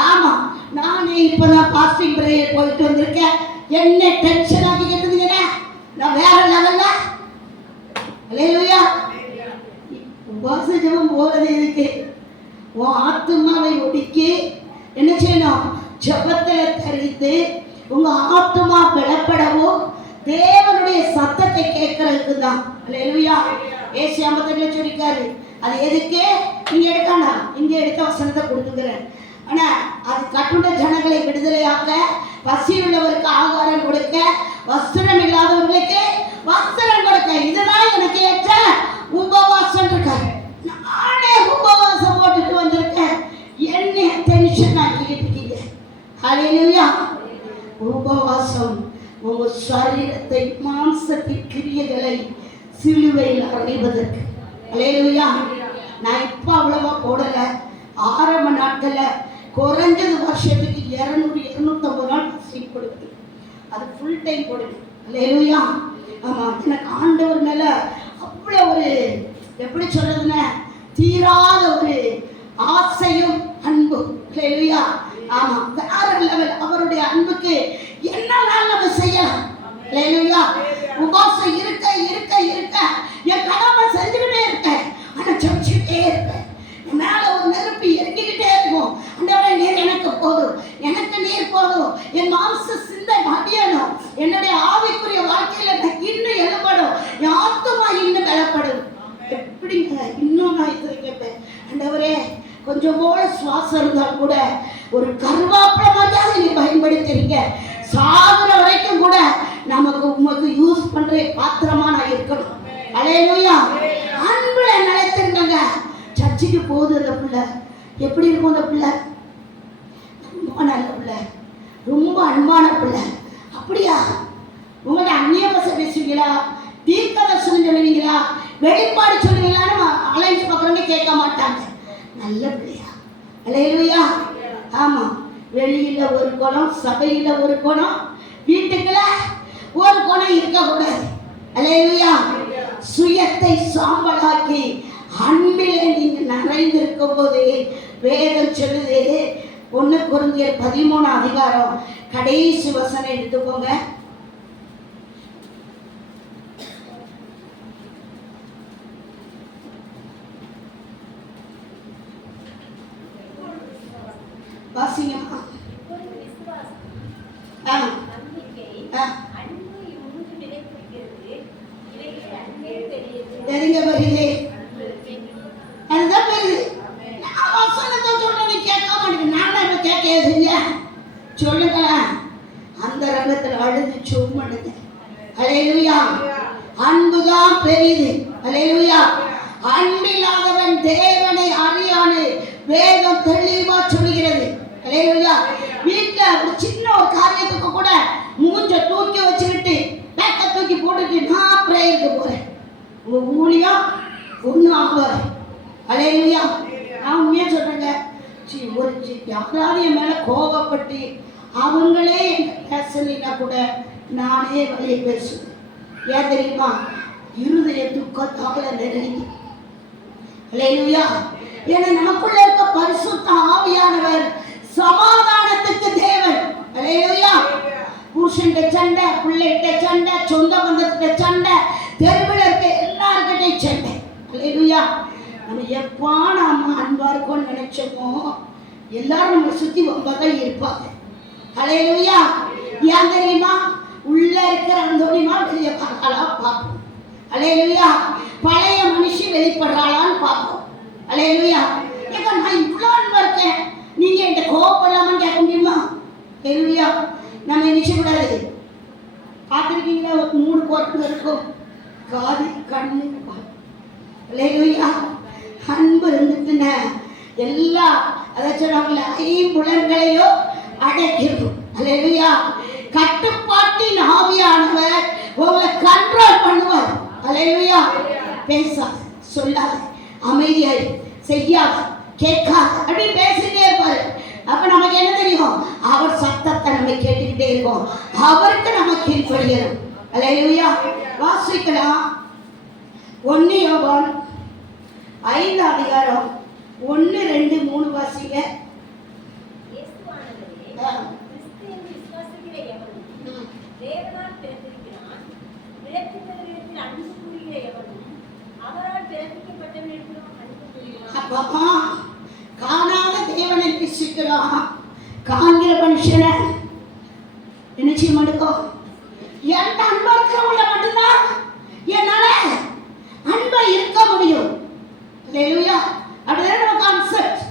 ஆமா, நானே இப்பதான் பாஸ்டிங் பிரேயர் போயிட்டு வந்திருக்கேன். என்ன டென்ஷன் ஆகிக்கிட்டு நான் வேற லெவல்ல. அல்லேலூயா. உபவாச ஜெபம் போறது இருக்கு. உன் ஆத்துமாவை ஒடுக்கி என்ன செய்யணும்? ஜெபத்துல தரித்து உங்க ஆத்துமா பலப்படவும் தேவனுடைய சத்தத்தை கேட்கறதுக்கு தான். அல்லேலூயா. ஏசாயா 58 சொல்லிருக்காரு. அது எதுக்கு? நீங்க எடுக்கானா, இங்க எடுத்த வசனத்தை கொடுத்துக்கிறேன். ஆனா அது கட்டுண்ட ஜனங்களை விடுதலையாக்க, பசி உள்ளவருக்கு ஆகாரம் கொடுக்க, வஸ்திரம் இல்லாதவர்களுக்கு வஸ்திரம் கொடுக்க, இதுதான் எனக்கு ஏற்ற உபவாசம் இருக்காரு. நானே உபவாசம் போட்டுட்டு வந்திருக்கேன். என்ன டென்ஷன் ஆக்கிக்கிட்டு இருக்கீங்க? அல்லேலூயா. உபவாசம் உங்க சரீரத்தை, மாம்சத்தின் கிரியைகளை சிலுவையில் அறைவதற்கு. அல்லேலூயா. நான் இப்போ அவ்வளவா போடல. ஆரம்ப நாட்கள்ல குறைஞ்சது வருஷத்துக்கு 200-250 நாள் ஸ்லீப் கொடுக்குது. அது ஃபுல் டைம் போடுது. அல்லேலூயா. ஆமா, எனக்கு ஆண்டவர் மேல அவ்வளோ ஒரு எப்படி சொல்றதுன்னா தீராத ஒரு ஆசையும் அன்பும். அல்லேலூயா. ஆமா, வேற லெவல். அவருடைய அன்புக்கு என்னெல்லாம் நம்ம செய்யலாம். அல்லேலூயா. உபவாசம் இருக்க இருக்க இருக்க என் கடமை செஞ்சுக்கிட்டே இருக்கேன். ஆனா ஜெபிச்சுக்கிட்டே இருப்பேன். மேல ஒரு நெருப்பு இறங்கிக்கிட்டே இருக்கும். ஆண்டவரே நீர் எனக்கு போதும், எனக்கு நீர் போதும், என் மாம்ச சிந்தை மடியணும், என்னுடைய ஆவிக்குரிய வாழ்க்கையில நான் இன்னும் எழுப்படும், என் ஆத்துமா இன்னும் பலப்படும். எப்படிங்க இன்னும் நான் இதை கேட்பேன். ஆண்டவரே கொஞ்சம் போல சுவாசம் இருந்தால் கூட ஒரு கருவாப்பழ மாதிரியாவது நீ பயன்படுத்துறீங்க. சாகுற வரைக்கும் கூட நமக்கு உமக்கு யூஸ் பண்ற பாத்திரமா நான் இருக்கணும். அல்லேலூயா. அன்புல நிலைத்திருங்க. சர்ச்சுக்கு போகுது அந்த பிள்ளை. எப்படி இருக்கும் அந்த பிள்ளை? ரொம்ப நல்ல பிள்ளை, ரொம்ப அன்பான பிள்ளை. அப்படியா? உங்கள்ட்ட அந்நிய பாஷை பேசுவீங்களா? தீர்க்க தரிசனம் சொல்லுவீங்களா? வெளிப்பாடு சொல்லுவீங்களான்னு அலைன்ஸ் பார்க்குறவங்க கேட்க மாட்டாங்க. நல்ல பிள்ளையா? அல்லேலூயா. ஆமா, வெளியில ஒரு குணம், சபையில ஒரு குணம், வீட்டுக்குள்ள ஒரு குணம் இருக்கக்கூடாது. அல்லேலூயா. சுயத்தை சாம்பலாக்கி அன்பிலே நீங்க நிறைந்திருக்கும் போது வேதம் சொல்லுது, 1 கொரிந்தியர் 13 அதிகாரம் கடைசி வசனம் எடுத்துக்கோங்க. வாசிங்கம்மா. இப்பொழுது விசுவாசம், ஆ, நம்பிக்கை, ஆ. அன்பு இம்மூன்று நிலைத்திருக்கிறது. இவைகளில் அன்பே பெரியது. நெருங்க வருதே, அதுதான் பெருது. நான் வசனத்தை சொல்றேன், நீ கேட்க மாட்டேங்க. நானும் இப்ப கேட்க செஞ்சேன். சொல்லுங்களேன். அந்த ரங்கத்தில் அழுது சும்மடுது. அல்லேலூயா. அன்புதான் பெரியது. அல்லேலூயா. அன்பில்லாதவன் தேவனை அறியானு வேதம் தெளிவா சொல்லுகிறது. அல்லேலூயா. வீட்டுல ஒரு சின்ன ஒரு காரியத்துக்கு கூட மூஞ்ச தூக்கி வச்சுக்கிட்டு பேக்க தூக்கி போட்டுட்டு நான் பிரேயருக்கு போறேன், உங்க ஊழியம் ஒன்றும் ஆகாது. அல்லேலூயா. நான் உண்மையா சொல்றேங்க. யாராவது என் மேல கோபப்பட்டு அவங்களே பேசலைன்னா கூட நானே வழியை பேசுவேன். ஏன் தெரியுமா? இருதய துக்கத்தால நெருங்கி. அல்லேலூயா. ஏன்னா நமக்குள்ள இருக்க பரிசுத்த ஆவியானவர் சமாதானத்துக்கு தேவன். அல்லேலூயா. புருஷன்ட சண்டை, பிள்ளைகிட்ட சண்டை, சொந்த பந்தத்திட்ட சண்டை, தெருவில் இருக்க எல்லாருக்கிட்டையும் சண்டை. அல்லேலூயா. நம்ம எப்போ நாம அன்பா இருக்கோம்னு நினைச்சோமோ எல்லாரும் நம்மளை சுத்தி வம்பதான் இருப்பாங்க. அல்லேலூயா. ஏன் தெரியுமா? உள்ள இருக்கிற அந்தோனிமா வெளியே பார்க்கலாம் பார்ப்போம். அல்லேலூயா. பழைய மனுஷி வெளிப்படுறாளான்னு பார்ப்போம். அல்லேலூயா. ஏங்க நான் இவ்வளோ அன்பா இருக்கேன், நீங்க என்கிட்ட கோவப்படலாமான்னு கேட்க முடியுமா? அல்லேலூயா. நம்ம நினைச்சக்கூடாது. பார்த்துருக்கீங்களா? ஒரு 3 கோட்டங்கள் இருக்கும், காது, கண்ணு. அல்லேலூயா. அன்பு இருந்துட்டுன எல்லா அதை சொல்றாங்கல்ல, 5 புலன்களையோ அடக்கிடும். அல்லேலூயா. கட்டுப்பாட்டின் ஆவியானவர் உங்களை கண்ட்ரோல் பண்ணுவார். அல்லேலூயா. பேசாது, சொல்லாது, அமைதியாய், செய்யாது, கேட்காது, அப்படி பேசிட்டே இருப்பாரு. அப்ப நமக்கு என்ன தெரியும்? அவர் சத்தத்தை நம்ம கேட்டுக்கிட்டே இருக்கோம், அவருக்கு நம்ம கீழ்ப்படுகிறோம். அல்லேலூயா. வாசிக்கலாம். 1 யோவான் 5 அதிகாரம் 1, 2, 3 வாசிங்க. இயேசுவானவரே, கிறிஸ்து என்று விசுவாசிக்கிற எவனும் தேவனால் பிறந்திருக்கிறான். பிறப்பித்தவரிடத்தில் அன்பு கூறுகிற எவனும் அவரால் பிறப்பிக்கப்பட்டவரிடத்திலும் அன்பு கூறுகிறான். அப்பா காணாத தேவனை நேசிக்கிறான், காண்கிற மனுஷனை நிச்சயம் எடுக்கும். என்கிட்ட அன்பா இருக்கிறவங்கள மட்டும்தான் என்னால அன்பா இருக்க முடியும். அல்லேலூயா. அப்படிதானே நம்ம கான்செப்ட்,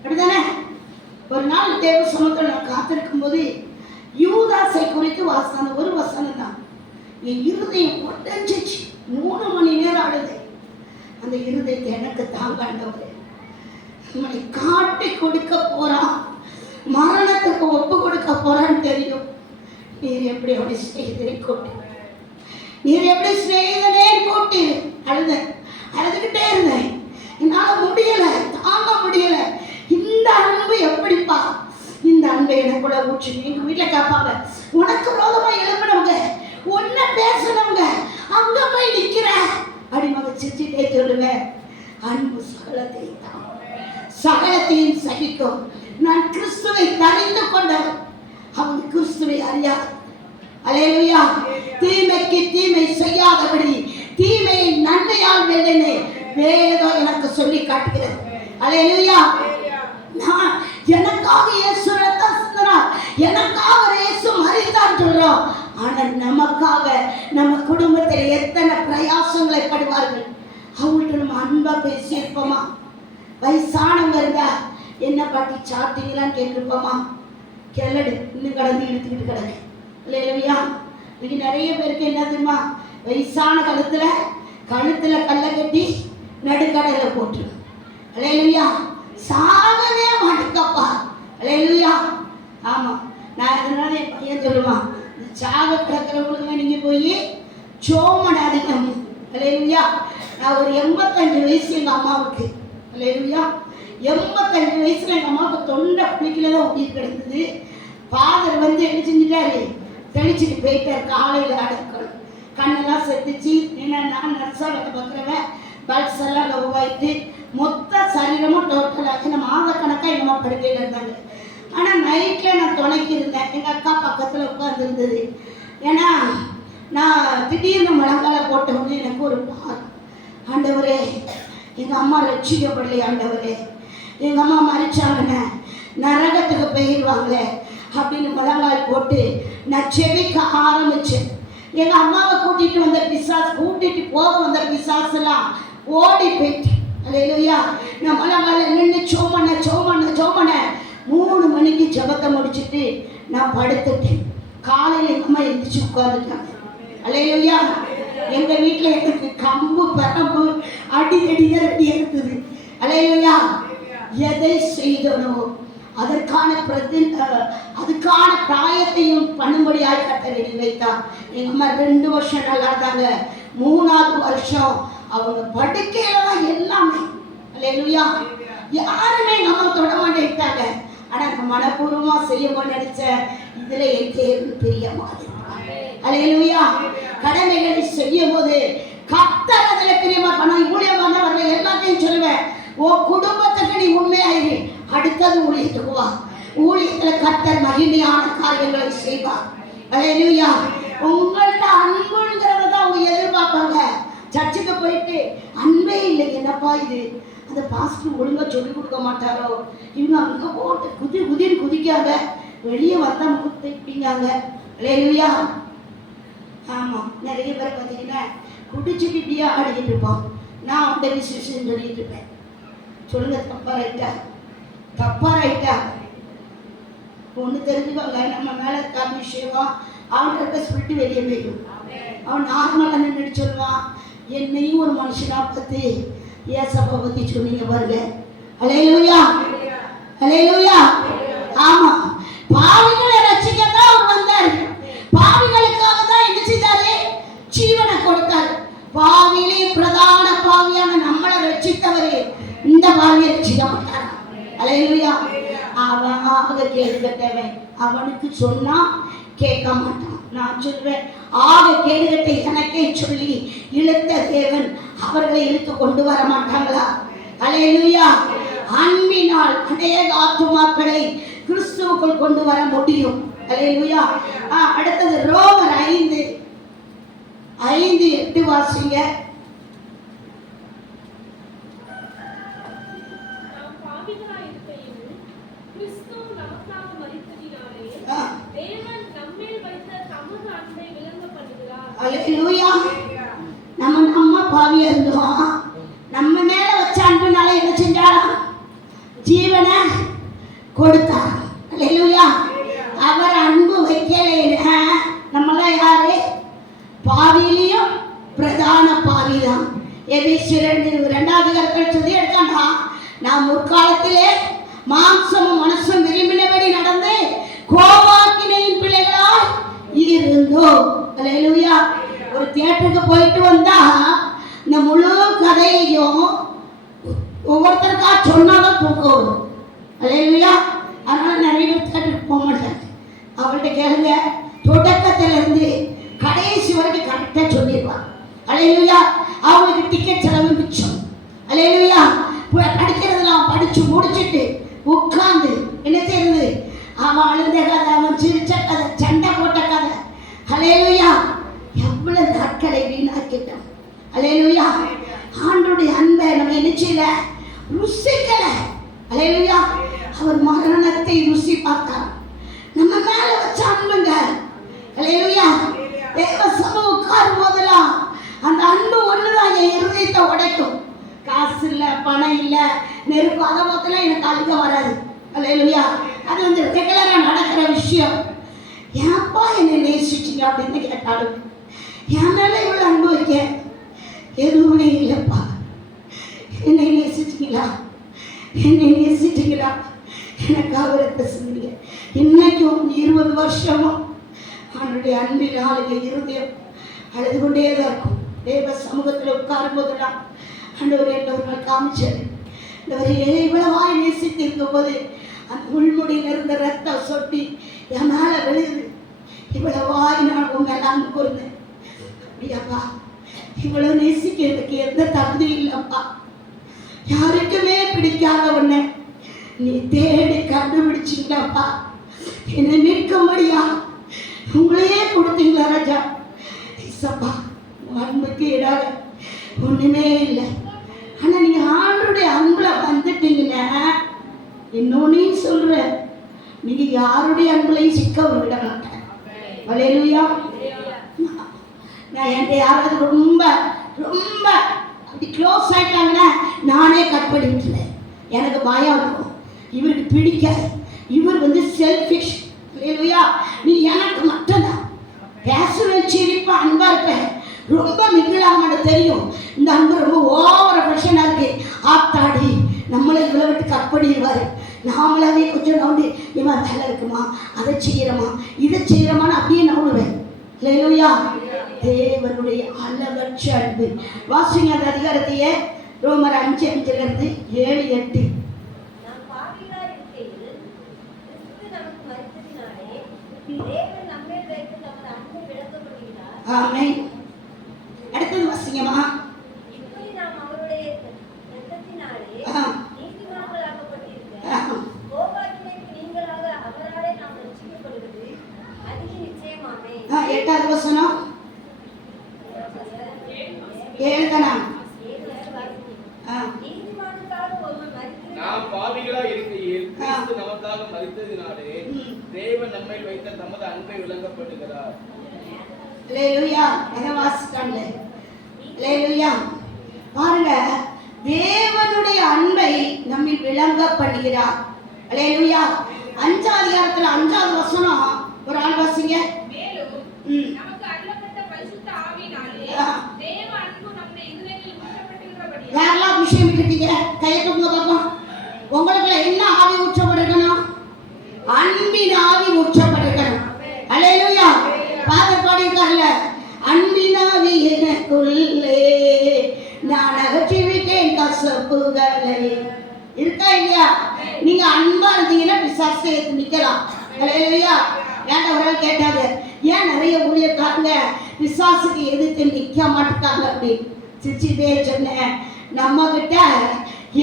அப்படிதானே? ஒரு நாள் தேவ சமூகத்தில் நான் காத்திருக்கும் போது யூதாசை குறித்து வாசன ஒரு வசனம் தான் என் இருதயம் உடைஞ்சிச்சு. 3 மணி நேரம் அழுது. அந்த இருதயத்தை எனக்கு தாங்காண்டவர் நம்மளை காட்டி கொடுக்க போறான், மரணத்துக்கு ஒப்பு கொடுக்க போறான்னு தெரியும். நீர் எப்படி அப்படி செய்தனை கூட்டி, நீர் எப்படி செய்தனே கூட்டி அழுதுகிட்டே இருந்தேன். என்னால முடியல, தாங்க முடியல. இந்த அன்பு எப்படிப்பா? இந்த அன்பை எனக்குள்ள ஊற்றி. எங்க வீட்டுல கேட்பாங்க, உனக்கு விரோதமா எழுப்பினவங்க, ஒன்ன பேசினவங்க அங்க போய் நிக்கிற அடிமக சிரிச்சுட்டே சொல்லுவேன், அன்பு சகலத்தை தான், சகலத்தையும் சகிக்கும். நான் கிறிஸ்துவை தரிந்து கொண்டவன், அவன் கிறிஸ்துவை அறியாத. அல்லேலூயா. தீமைக்கு தீமை செய்யாதபடி தீமையை நன்மையால் வெல்லேனே வேதம் எனக்கு சொல்லி காட்டுகிறது. அல்லேலூயா. நான் எனக்காக இயேசு ரத்தம் சிந்தினார், எனக்காக இயேசு மரித்தார் சொல்றோம். ஆனா நமக்காக நம்ம குடும்பத்தில் எத்தனை பிரயாசங்களை படுவார்கள். அவங்கள்ட்ட நம்ம அன்பா பேசி இருப்போமா? வயசானவங்க இருந்தா என்ன பாட்டி சாப்பிட்டீங்களான்னு கேட்டிருப்போமா? கிளடு இன்னும் கடந்து இழுத்துக்கிட்டு கிடக்கு. இல்லையா? இன்னைக்கு நிறைய பேருக்கு என்ன தெரியுமா? வயசான கழுத்துல கல்லை கட்டி நடுக்கடையில போட்டு. இல்லையா? சாகவே மாட்டேக்கப்பா. இல்லையா? ஆமா, நான் அதனால என் பையன் சொல்லுவான், சாக கிடக்கிறவங்களுக்கு நீங்க போய் சோமடாதீங்க. இல்லையா? நான் ஒரு 85 வயசு எங்க அம்மாவுக்கு. இல்லையா? 85 வயசுல எங்கள் அம்மாவுக்கு தொண்டை குளிக்கல தான் உயிர் கிடந்தது. ஃபாதர் வந்து என்ன செஞ்சுட்டாரு, தெளிச்சுட்டு போயிட்டார். காலையில் அடக்கணும், கண்ணெல்லாம் செத்துச்சு. என்னன்னா நர்ஸாக வேலை பார்க்குறவன் பல்ஸ் எல்லாம் லவ் ஆகிட்டு மொத்த சரீரமும் டோட்டலாக நம்ம மாதக்கணக்காக என்னமோ படுக்கையில் இருந்தாங்க. ஆனால் நைட்டில் நான் துணைக்கி இருந்தேன். எங்கள் அக்கா பக்கத்தில் உட்காந்துருந்தது. ஏன்னா நான் திடீர்னு முழங்கால போட்ட உடனே எனக்கு ஒரு ஆண்டவரே எங்கள் அம்மா ரட்சிக்கப்படலையே, ஆண்டவரே எங்கள் அம்மா மறிச்சாங்கண்ணே நரகத்துக்கு போயிடுவாங்களே அப்படின்னு முழங்கால் போட்டு நான் செபிக்க ஆரம்பித்தேன். எங்கள் அம்மாவை கூட்டிகிட்டு வந்த பிசாஸ், கூட்டிகிட்டு போக வந்த பிசாஸ் எல்லாம் ஓடி போயிட்டு. அல்லேலூயா. நான் முழங்கால நின்று சோமனை 3 மணிக்கு ஜபத்தை முடிச்சுட்டு நான் படுத்துட்டேன். காலையில் எங்கள் அம்மா எழுந்திரிச்சு உட்காந்துட்டாங்க. அல்லேலூயா. எங்கள் வீட்டில் எனக்கு கம்பு பரம்பு அடிதான் ரெடி இருக்குது. அல்லேலூயா. எதை செய்தனோ அதுக்கான பிராயத்தையும் பண்ணும்படியாக கட்டளை வைத்தார். எங்கள் அம்மா 2 வருஷம் நல்லா இருந்தாங்க. 3ஆவது வருஷம் அவங்க படுக்கையில தான் எல்லாமே. அல்லேலூயா. யாருமே நம்ம தொட மாட்டேட்டாங்க. ஆனால் நான் மனப்பூர்வமாக செய்யணும்னு நினைச்சேன். இதுல என் தேர்வு தெரிய மாதிரி. அல்லேலூயா. கடமைகளை செய்யும் போது கர்த்தர் அதுல பிரியமா பண்ண ஊழியமாக வர்ற எல்லாத்தையும் சொல்லுவேன். உன் குடும்பத்துக்கு நீ உண்மையாயிரு, அடுத்தது ஊழியத்துக்கு வா. ஊழியத்துல கர்த்தர் மகிமையான காரியங்களை செய்வார். அல்லேலூயா. உங்கள்கிட்ட அன்புங்கிறத தான் அவங்க எதிர்பார்ப்பாங்க. சர்ச்சுக்கு போயிட்டு அன்பே இல்லை, என்னப்பா இது, அந்த பாஸ்டர் ஒழுங்கா சொல்லி கொடுக்க மாட்டாரோ, இவங்க அங்கே போட்டு குதின்னு குதிக்காங்க, வெளியே வந்தால் முகத்தை தைப்பிங்காங்க. அல்லேலூயா. ஆமாம், நிறைய பேர் பார்த்தீங்கன்னா குடிச்சுட்டு இப்படியே ஆடிக்கிட்டு இருப்போம். நான் அந்த விசேஷம் சொல்லிட்டு இருப்பேன். சொல்லுங்க, தப்பா ரைட்டா ஒன்று தெரிஞ்சுக்கோங்க. நம்ம மேலே இருக்க அபிஷேகம் அவன்கிட்ட இருக்க ஸ்பிரிட்டு வெளியே போயிடும். அவன் நார்மலாக நின்று சொல்லுவான், என்னையும் ஒரு மனுஷனாக பற்றி ஏசப்பா பற்றி சொன்னீங்க பாருங்க. அல்லேலூயா. அல்லேலூயா. ஆமாம், பாவிகளை ரட்சிக்கத்தான் அவர் வந்தார். பாவிகளுக்காக தான் என்ன செய்தாரு, ஜீவனை கொடுத்தார். பாவியிலே பிரதான பாவியான நம்மளை ரட்சித்தவரே இந்த பாவியை ரட்சிக்க மாட்டார். அல்லேலூயா. அவன் கேள்வி கேட்டவன், அவனுக்கு சொன்னா கேட்க மாட்டான். நான் சொல்வேன், கேடுகட்டை எனக்கே சொல்லி இழுத்த தேவன் அவர்களை இழுத்து கொண்டு வர மாட்டாங்களா? அல்லேலூயா. அன்பினால் அநேக ஆத்துமாக்களை கிறிஸ்துவுக்குள் கொண்டு வர முடியும். அல்லேலூயா. அடுத்தது ரோமர் 5:8 வாசிங்க. அல்லேலூயா. நம்ம பாவியா இருந்தோம், நம்ம மேல வச்ச அன்புனால என்ன செஞ்சாரா, ஜீவனை கொடுத்தார். அல்லேலூயா. அவர் அன்பு வைக்கல. நம்மளாம் யாரு, பாவியிலையும் பிரதான பாவிதான். எபேசியர் 2 சொல்லி எடுத்தாண்டா, நான் முற்காலத்திலே மாம்சமும் மனசும் விரும்பினபடி நடந்து கோபாக்கினையின் பிள்ளைகளாய் இருந்தோம். அல்லேலூயா. ஒரு தியேட்டருக்கு போயிட்டு வந்தா இந்த முழு கதையையும் ஒவ்வொருத்தருக்கா சொன்னாதான் தூக்கம் வரும். அல்லேலூயா. அதனால நிறைய பேர் தியேட்டருக்கு போக மாட்டாங்க. அவள்கிட்ட கேளுங்க, தொடக்கத்திலிருந்து கடைசி வரைக்கும் கரெக்டாக சொல்லிடுவான். அல்லேலூயா. அவங்களுக்கு டிக்கெட் செலவு மிச்சம். அல்லேலூயா. படிக்கிறதுல அவன் படிச்சு முடிச்சுட்டு உட்கார்ந்து என்ன செய்யறது, அவன் அழுந்த கதை, அவன் சிரிச்ச கதை, சண்டை போட்ட கதை. அல்லேலூயா. எவ்வளவு நாட்களை வீணாக்கிட்டோம். அல்லேலூயா. ஆண்டவருடைய அன்பை நம்ம என்ன செய்யல, ருசிக்கல. அல்லேலூயா. அவர் மரணத்தை ருசி பார்த்தார். நம்ம மேல வச்ச அன்புங்க. அல்லேலூயா. தேவ சமூகம் உட்காரும் போதெல்லாம் அந்த அன்பு ஒண்ணுதான் என் இருதயத்தை உடைக்கும். காசு இல்லை, பணம் இல்லை, நெருப்பு, அதை மொத்தம் எனக்கு அழுக வராது. அல்லேலூயா. அது வந்து ரெகுலரா நடக்கிற விஷயம். ஏன்ப்பா என்னை நேசிச்சிங்க அப்படின்னு கேட்டாலும், என் மேல இவ்வளவு அன்பு வைக்க எதுவுமே இல்லைப்பா. என்னை நேசிச்சிங்களா, என்னை நேசிச்சிங்களா, எனக்கு அவரத்தை செஞ்சீங்க. இன்னைக்கும் 20 வருஷமும் அவனுடைய அன்பில் ஆளுங்க இருதயம் அழுது கொண்டே தான் இருக்கும். தேவ சமூகத்தில் உட்காரும் போதெல்லாம் ஆண்டவர் என்ன ஒரு நாள் காமிச்சாரு, இவ்வளவாய் நேசித்து இருக்கும் போது அந்த உள்முடியில் இருந்த ரத்தம் சொட்டி என் மேல விழுது. இவ்வளவாய் நான் உங்க அன்பு கூர்ந்தேன். அப்படியாப்பா, இவ்வளவு நேசிக்கிறதுக்கு எந்த தகுதி இல்லப்பா. யாருக்குமே பிடிக்காத உன்னை நீ தேடி கண்டுபிடிச்சிங்களாப்பா. என்னை மீட்கும்படியா உங்களையே கொடுத்தீங்களா ராஜா. இசப்பா, உன் அன்புக்கு இடாத ஒண்ணுமே இல்லை. ஆனா நீங்க ஆண்டருடைய அன்புல வந்துட்டீங்கன்னா இன்னொன்னையும் சொல்ற, நீங்க யாருடைய அன்புலையும் சிக்க விட மாட்டேன். அல்லேலூயா. நான் என்கிட்ட யாராவது ரொம்ப ரொம்ப அப்படி க்ளோஸ் ஆயிட்டாங்கன்னா நானே கட் பண்ணிட்டுருந்தேன். எனக்கு பயம் இருக்கும், இவருக்கு பிடிக்காது, இவர் செல்ஃபிஷ். அல்லேலூயா. நீ எனக்கு மட்டும்தான் பேசுவேன், சிரிப்பா, அன்பா இருப்பேன். ரொம்ப மிகிழாம தெரியும் இந்த அன்பு ரொம்ப ஓவர பிரச்சனை இருக்கு. ஆத்தாடி நம்மளை இவ்வளோ விட்டு கட் பண்ணிடுவாரு. நாமளாவே கொஞ்சம் நோண்டி இவன் வேலை இருக்குமா, அதை செய்யறமா, இதை செய்யறமான்னு அப்படியே நோடுவேன். அல்லேலூயா. தேவனுடைய அளவற்ற அன்பு. வாசிங்க அந்த அதிகாரத்தையே, ரோமர் 5:5 7 8. நாம் பாவிகளாய் இருக்கையில் கிறிஸ்து நமக்கு மரித்ததினாலே தேவன் நம்மேல் வைத்து தமது அன்பை விளங்கப்படுகிறார். ஆமென். அடுத்தது வாசிங்கம்மா. இப்படி நாம் அவருடைய இரத்தத்தினாலே நீதிமான்களாக்கப்பட்டிருக்க கோபாக்கினைக்கு நீங்களாக அவராலே நாம் ரட்சிக்கப்படுவது அதிக நிச்சயமாமே. 8வது வசனம் 7 தானா? நீதிமானுக்காக ஒருவன் மரித்து நாம் பாவிகளாய் இருக்கையில் கிறிஸ்து நமக்காக மரித்ததினாலே தேவன் நம்மேல் வைத்த தமது அன்பை விளங்கப்படுகிறார். அல்லேலூயா. அதை வாசிட்டாங்க. அல்லேலூயா. பாருங்க, தேவனுடைய அன்பை நம்மில் விளங்க பண்ணுகிறார். அல்லேலூயா. 5வது அதிகாரத்துல 5வது வசனம் ஒரு ஆள் வாசிங்க. மேலும் நமக்கு அருளப்பட்ட பரிசுத்த ஆவியினாலே தேவ அன்பு நம்முடைய இதயங்களில் ஊற்றப்பட்டிருக்கிறபடியால். யாரெல்லாம் விஷயம் இருக்கீங்க கையை தூக்குங்க பாப்போம். உங்களுக்குள்ள என்ன ஆவி ஊற்றப்பட்டிருக்கணும்? அன்பின் ஆவி ஊற்றப்பட்டிருக்கணும். அல்லேலூயா. பாதர் பாடியிருக்காருல, அன்பின் ஆவி எனக்குள்ளே நான் அகற்றிவிட்டேன் கசப்புகளை. இருக்கா இல்லையா? நீங்க அன்பா இருந்தீங்கன்னா பிசாசை நிக்கலாம். அல்லேலூயா. ஏன்டா ஒரு ஆள் கேட்டாங்க, ஏன் நிறைய ஊழியக்காரங்க பிசாசுக்கு எதிர்த்து நிக்க மாட்டாங்க அப்படின்னு. சிரிச்சுட்டே சொன்னேன், நம்ம கிட்ட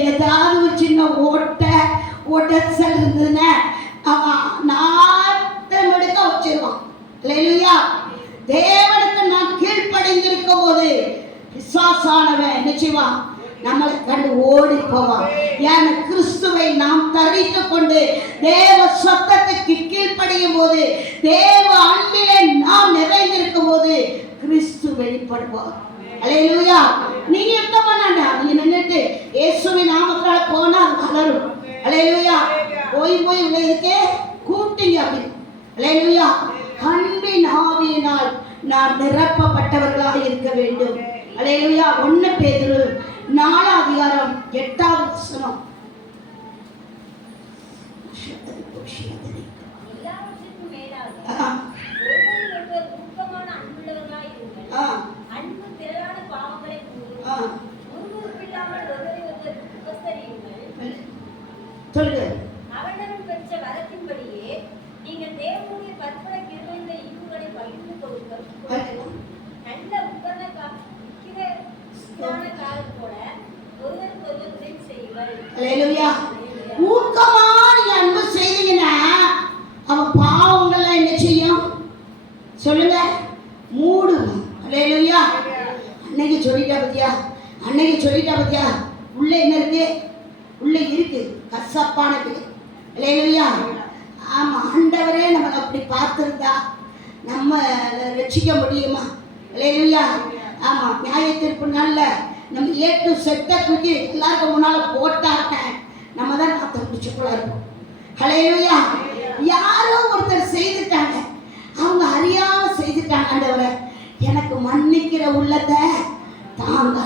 ஏதாவது ஒரு சின்ன ஓட்டச்சல் இருந்ததுன்னா அவன் நாட்டம் எடுக்க வச்சிருவான். அல்லேலூயா. தேவனுக்கு நான் கீழ்ப்படைந்திருக்கும் போது பிசாசானவன் நிச்சயமா நம்மளை கண்டு ஓடி போவான். ஏன் கிறிஸ்துவை நாம் தரித்து கொண்டு தேவ சத்தத்துக்கு கீழ்ப்படியும் போது, தேவ அன்பிலே நாம் நிறைந்திருக்கும் போது கிறிஸ்து வெளிப்படுவார். அல்லேலூயா. நீங்க என்ன பண்ணாண்டா, நீங்க நின்னுட்டு இயேசுவின் நாமத்தால போனா வளரும். அல்லேலூயா. போய் உங்களை இதுக்கே கூப்பிட்டீங்க அப்படின்னு. அல்லேலூயா. அன்பின் ஆவியினால் நாம் நிரப்பப்பட்டவர்களாக இருக்க வேண்டும். அல்லேலூயா. 1 பேதுரு 4 அதிகாரம் 8வது வசனம். எல்லாவற்றிற்கும் மேலாக ஒருவரில் ஊக்கமான அன்புள்ளவர்களாய் இருங்கள். அன்பு திரளான பாவங்களை முறுமுறுப்பில்லாமல் ஒருவரை ஒருவர் உபசரியுங்கள். சொல்லுங்க. அவனவன் பெற்ற வரத்தின்படியே நீங்கள் தேவனுடைய பற்பல கிருபையுள்ள ஈவுகளை பகிர்ந்து கொடுக்க நல்ல உபகரண காலத்தோட ஒருவருக்கு ஒருவர் உதவி செய்யுங்கள். அல்லேலூயா. ஊக்கமா நீங்க அன்பு செய்தீங்கன்னா அவன் பாவங்கள்லாம் என்ன செய்யும் சொல்லுங்க? மூடும். அல்லேலூயா. அன்னைக்கு சொல்லிட்டா பத்தியா உள்ள என்ன இருக்கு? உள்ள இருக்கு கசப்பானது. அல்லேலூயா. ஆமா, ஆண்டவரே நம்மளை அப்படி பார்த்துருந்தா நம்ம ரட்சிக்க முடியுமா? அல்லேலூயா. ஆமா, நியாயத்திற்கு நல்ல நம்ம ஏட்டு செட்டத்துக்கு எல்லாருக்கும் முன்னால போட்டாக்க நம்ம தான் நாத்த முடிச்சுக்குள்ள இருப்போம். அல்லேலூயா. யாரோ ஒருத்தர் செய்துட்டாங்க, அவங்க அறியாம செய்துட்டாங்க. ஆண்டவரே எனக்கு மன்னிக்கிற உள்ளத்தை தாங்க.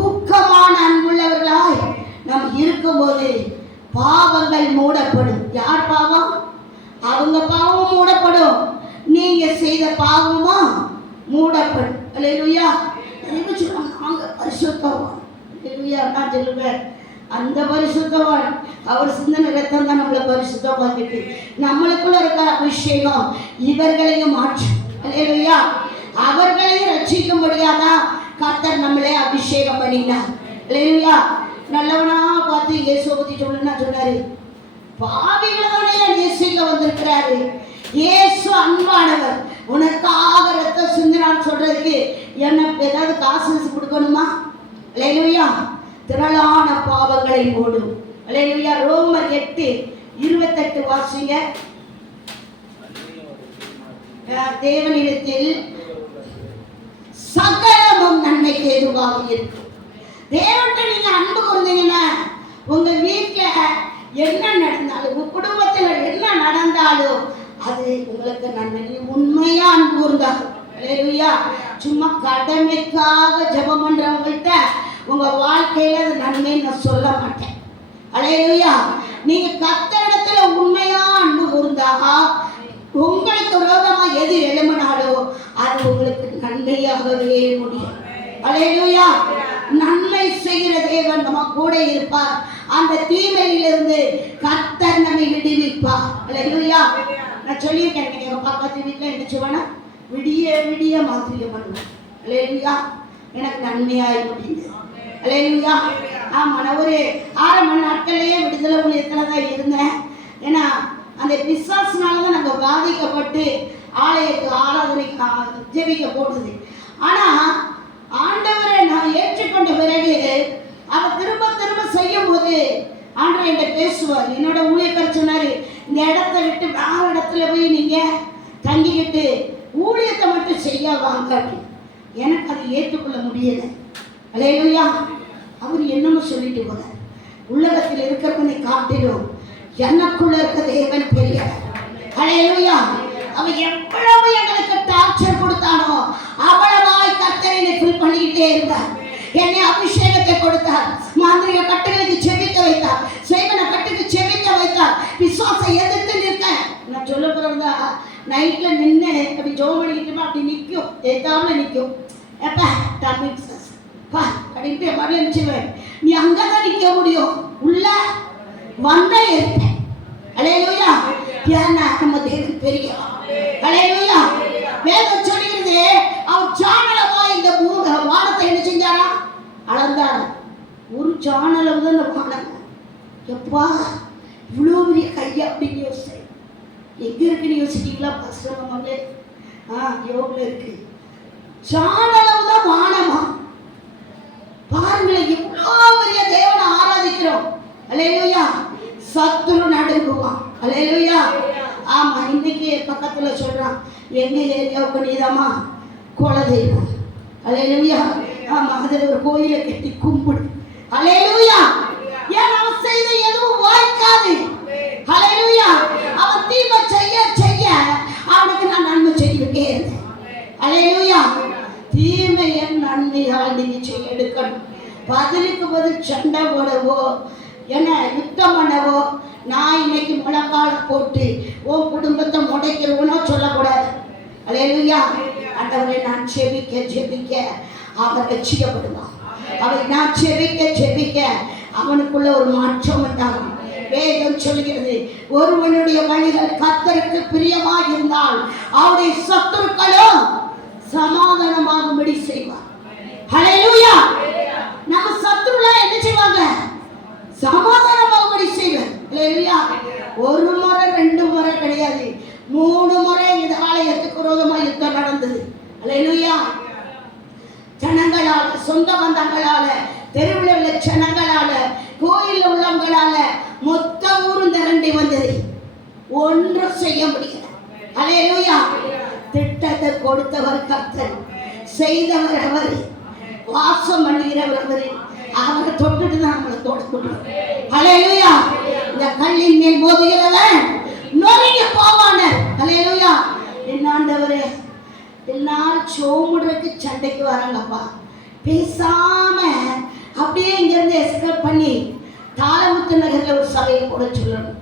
ஊக்கமான அன்புள்ளவர்களாய் நாம் இருக்கும்போது பாவங்கள் மூடப்படும். யார் பாவம்? அவங்க பாவம் மூடப்படும். நீங்க செய்த பாவமும் மூடப்படும். அல்லேலூயா. நாங்க பரிசுத்தவான். அல்லேலூயா. நான் சொல்லுவேன், அந்த பரிசுத்தவான் அவர் சிந்தனை ரத்தம் தான் நம்மளை பரிசுத்தமாக்கிட்டு நம்மளுக்குள்ள இருக்க அபிஷேகம் இவர்களையும் மாற்றும். அல்லேலூயா. அவர்களையும் ரட்சிக்கும்படியாதான் கர்த்தர் நம்மளே அபிஷேகம் பண்ணினார். அல்லேலூயா. நல்லவனா பார்த்து இயேசுவை பத்தி சொன்னாரு, பாவிகளை தானே நேசிக்க வந்திருக்கிறாரு. இயேசு அன்பானவர், உனக்காக ரத்தம் சிந்தினார் சொல்றதுக்கு என்ன ஏதாவது காசு கொடுக்கணுமா? அல்லேலூயா. திரளான பாவங்களை மூடும். அல்லேலூயா. ரோமர் 8:28 வாசிங்க. தேவனிடத்தில் சகலமும் நன்மைக்கு ஏதுவாக இருக்கும். தேவன்கிட்ட நீங்க அன்பு கூர்ந்தீங்கன்னா உங்க வீட்டுல என்ன நடந்தாலும், உங்க குடும்பத்துல என்ன நடந்தாலும் அது உங்களுக்கு நன்மை. உண்மையா அன்பு கூர்ந்தாங்க. அல்லேலூயா. சும்மா கடமைக்காக ஜெபம் பண்றவங்கள்ட்ட உங்க வாழ்க்கையில அது நன்மைன்னு நான் சொல்ல மாட்டேன். அல்லேலூயா. நீங்க கர்த்தரிடத்துல உண்மையா அன்பு கூர்ந்தா உங்களுக்கு விரோதமா எது எழும்பினாலோ அது உங்களுக்கு நன்மையாகவே முடியும். அல்லேலூயா. நன்மை செய்கிற தேவன் நம்ம கூட இருப்பார். அந்த தீமையிலிருந்து கர்த்தர் நம்மை விடுவிப்பார். அல்லேலூயா. நான் சொல்லியிருக்கேன், எங்க பக்கத்து வீட்டுல என்ன செய்வேன்னா விடிய விடிய மாத்திரை பண்ணுவேன். அல்லேலூயா. எனக்கு நன்மையாய் முடியுது. அல்லேலூயா. ஆமா, நான் ஒரு 6 மணி நாட்கள்லயே விடுதலை ஊழியத்துல தான் இருந்தேன். ஏன்னா அந்த பிசாசுனால தான் நம்ம பாதிக்கப்பட்டு ஆலயத்துக்கு ஆராதனைக்கு ஜெபிக்க போடுது. ஆனா ஆண்டவரை நான் ஏற்றுக்கொண்ட பிறகு அவர் திரும்ப திரும்ப செய்யும் போது ஆண்டவர் என்கிட்ட பேசுவார். என்னோட ஊழியக்காரர் சொன்னாரு, இந்த இடத்த விட்டு வேற இடத்துல போய் நீங்க தங்கிக்கிட்டு ஊழியத்தை மட்டும் செய்ய வாங்க. எனக்கு அதை ஏற்றுக்கொள்ள முடியல. அல்லேலூயா. அவர் என்னமோ சொல்லிட்டு போறார், உலகத்தில் இருக்கிறவனை காட்டிலும் எனக்குள்ள இருக்க தேவன் பெரியவர். அல்லேலூயா. அவன் எவ்வளவு எங்களுக்கு டார்ச்சர் கொடுத்தானோ அவ்வளவாய் கர்த்தர் என்னை ஃபில் பண்ணிக்கிட்டே இருந்தார். என்னை அபிஷேகத்தை கொடுத்தார். மாந்திரிக கட்டுகளுக்கு செபிக்க வைத்தார். செய்வன கட்டுக்கு செபிக்க வைத்தார். விசுவாசை எதிர்த்து நிற்க நான் சொல்ல போறதா நைட்ல நின்று அப்படி ஜோம் பண்ணிக்கிட்டு அப்படி நிற்கும், ஏதாம நிற்கும். எப்ப டாபிக்ஸ் பா அப்படின்ட்டு மறுபடியும் நினைச்சுவேன், நீ அங்கதான் நிற்க முடியும், உள்ள வந்தே இருப்பேன். அல்லேலூயா. ஏன்னா நம்ம தேவன் பெரியவர். அல்லேலூயா. வேதம் சொல்லுகிறது, அவர் சாணளவா இந்த வானத்தை என்ன செஞ்சாரா? அளந்தாரா? ஒரு சாணளவு தான் இந்த வானம். எப்பா இவ்வளோ பெரிய கையா அப்படின்னு யோசிச்சேன். எங்க இருக்குன்னு யோசிச்சிட்டீங்களா? பசங்களே யோகல இருக்கு. சாணளவு தான் வானமா? பாருங்களேன், எவ்வளோ பெரிய தேவனை ஆராதிக்கிறோம். அல்லேலூயா. சத்துரு நடுங்குவான். அல்லேலூயா. ஆமா, இன்னைக்கு பக்கத்துல சொல்றான், எங்க ஏரியாவுக்கு நீதாமா குலதெய்வம். அல்லேலூயா. ஆமா, அதுல ஒரு கோயிலை கட்டி கும்பிடு. அல்லேலூயா. ஏன் அவன் செய்த எதுவும் வாய்க்காது. அல்லேலூயா. அவன் தீமை செய்ய செய்ய அவனுக்கு நான் நன்மை செய்துட்டே இருந்தேன். அல்லேலூயா. தீமையை நன்மையால் நீங்க செய்ய எடுக்கணும். பதிலுக்கு பதில் சண்டை போடவோ என்ன யுத்தம் பண்ணவோ நான் இன்னைக்கு முழங்கால போட்டு உன் குடும்பத்தை முடைக்கிறவனோ சொல்லக்கூடாது. அல்லேலூயா. ஆண்டவரை நான் செபிக்க செபிக்க அவர் ரட்சிக்கப்படுவான். அவரை நான் செபிக்க செபிக்க அவனுக்குள்ள ஒரு மாற்றம் உண்டாகும். வேதம் சொல்கிறது, ஒருவனுடைய வழிகள் கர்த்தருக்கு பிரியமாக இருந்தால் அவருடைய சத்துருக்களும் சமாதானமாகும்படி செய்வார். அல்லேலூயா. நம்ம சத்துருலாம் என்ன செய்வாங்க? சமாதானமாகும்படி செய்வார். அல்லேலூயா. ஒரு முறை 2 முறை கிடையாது, 3 முறை இந்த ஆலயத்துக்கு விரோதமா யுத்தம் நடந்தது. அல்லேலூயா. ஜனங்களால, சொந்த பந்தங்களால, தெருவில் உள்ள ஜனங்களால, கோயில் உள்ளவங்களால மொத்த ஊரும் திரண்டி வந்தது. ஒன்றும் செய்ய முடியல. அல்லேலூயா. திட்டத்தை கொடுத்தவர் கர்த்தர், செய்தவர் அவர், வாசம் பண்ணுகிறவர் அவர். அவரை தொட்டுட்டு தான் நம்மளை தொட முடியும். அல்லேலூயா. இந்த கல்லின் மேல் மோதுகிறவன் நொறுங்கி போவான. அல்லேலூயா. என்ன ஆண்டவரே, எல்லாரும் சோமுடுறதுக்கு சண்டைக்கு வராங்கப்பா, பேசாம அப்படியே இங்கிருந்து எஸ்கேப் பண்ணி தாளமுத்து நகர்ல ஒரு சபையை போட சொல்லணும்.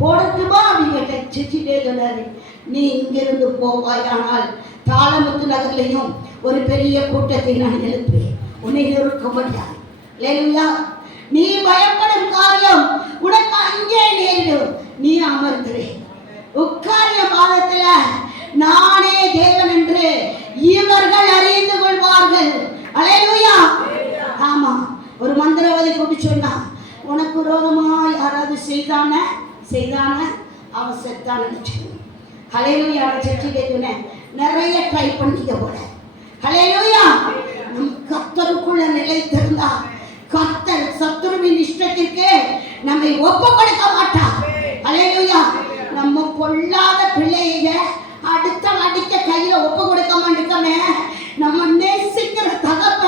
போடட்டுமா அப்படின்னு கேட்டேன். சிரிச்சிட்டே சொன்னாரு, நீ இங்கிருந்து போவாய், ஆனால் தாளமுத்து நகர்லையும் ஒரு பெரிய கூட்டத்தை நான் எழுப்புவேன், உன்னை நிறுத்த முடியாது. அல்லேலூயா. நீ பயப்படும் காரியம் உனக்கு அங்கே நேரிடும். நீ அமர்ந்திரு, உட்காரிய பாதத்துல நானே தேவன் என்று இவர்கள் அறிந்து கொள்வார்கள். அல்லேலூயா. ஆமா, ஒரு மந்திரவாதி கூட்டி சொன்னா, உனக்கு விரோதமா யாராவது செய்தான அவன் செத்தான். அல்லேலூயா. சர்ச்சைக்கு நிறைய ட்ரை பண்ணிக்க போல. அல்லேலூயா. நம் கர்த்தருக்குள்ள நிலைத்திருந்தா கர்த்தர் சத்துருவின் இஷ்டத்திற்கு நம்மை ஒப்பு கொடுக்க மாட்டார். அல்லேலூயா. நம்ம பொல்லாத பிள்ளைங்க அடுத்த அடிக்க கையில ஒப்பு கொடுக்க மாட்டேங்கமே. நம்ம நேசிக்கிற தகப்ப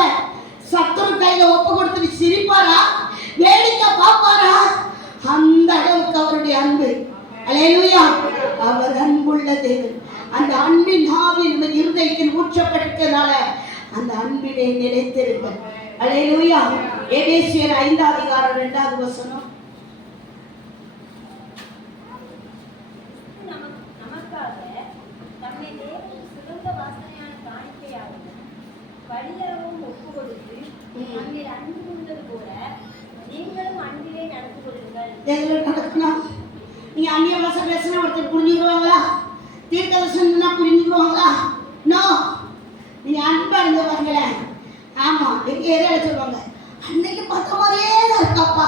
சத்துரு கையில ஒப்பு கொடுத்துட்டு சிரிப்பாரா, வேடிக்கை பார்ப்பாரா? அந்த அளவுக்கு அவருடைய அன்பு. அல்லேலூயா. அவர் அன்புள்ள தேவன். அந்த அன்பின் ஆவி நம்ம இருதயத்தில் ஊற்றப்பட்டிருக்கிறதுனால அந்த அன்பிலே நிலைத்திருப்பேன். அல்லேலூயா. எபேசியர் 5:2 நமக்காக நம்மை தேவனுக்கு சுகந்த வாசனையான காணிக்கையாகவும் பலியாகவும் ஒப்பு கொடுத்து நம்மில் அன்பு கொண்டது போல நீங்களும் அன்பிலே நடந்து கொள்ளுங்கள். எதுல நடக்கணும்? நீங்க அந்நிய பாஷை பேசினா ஒருத்தர் புரிஞ்சுக்குவாங்களா? தீர்க்கதரிசனம்னா புரிஞ்சுக்குவாங்களா? நோ. நீங்க அன்பா இருந்து பாருங்களேன். ஆமா, எங்க ஏரியாவில் சொல்லுவாங்க, அன்னைக்கு பார்த்த மாதிரியே தான் இருக்காப்பா,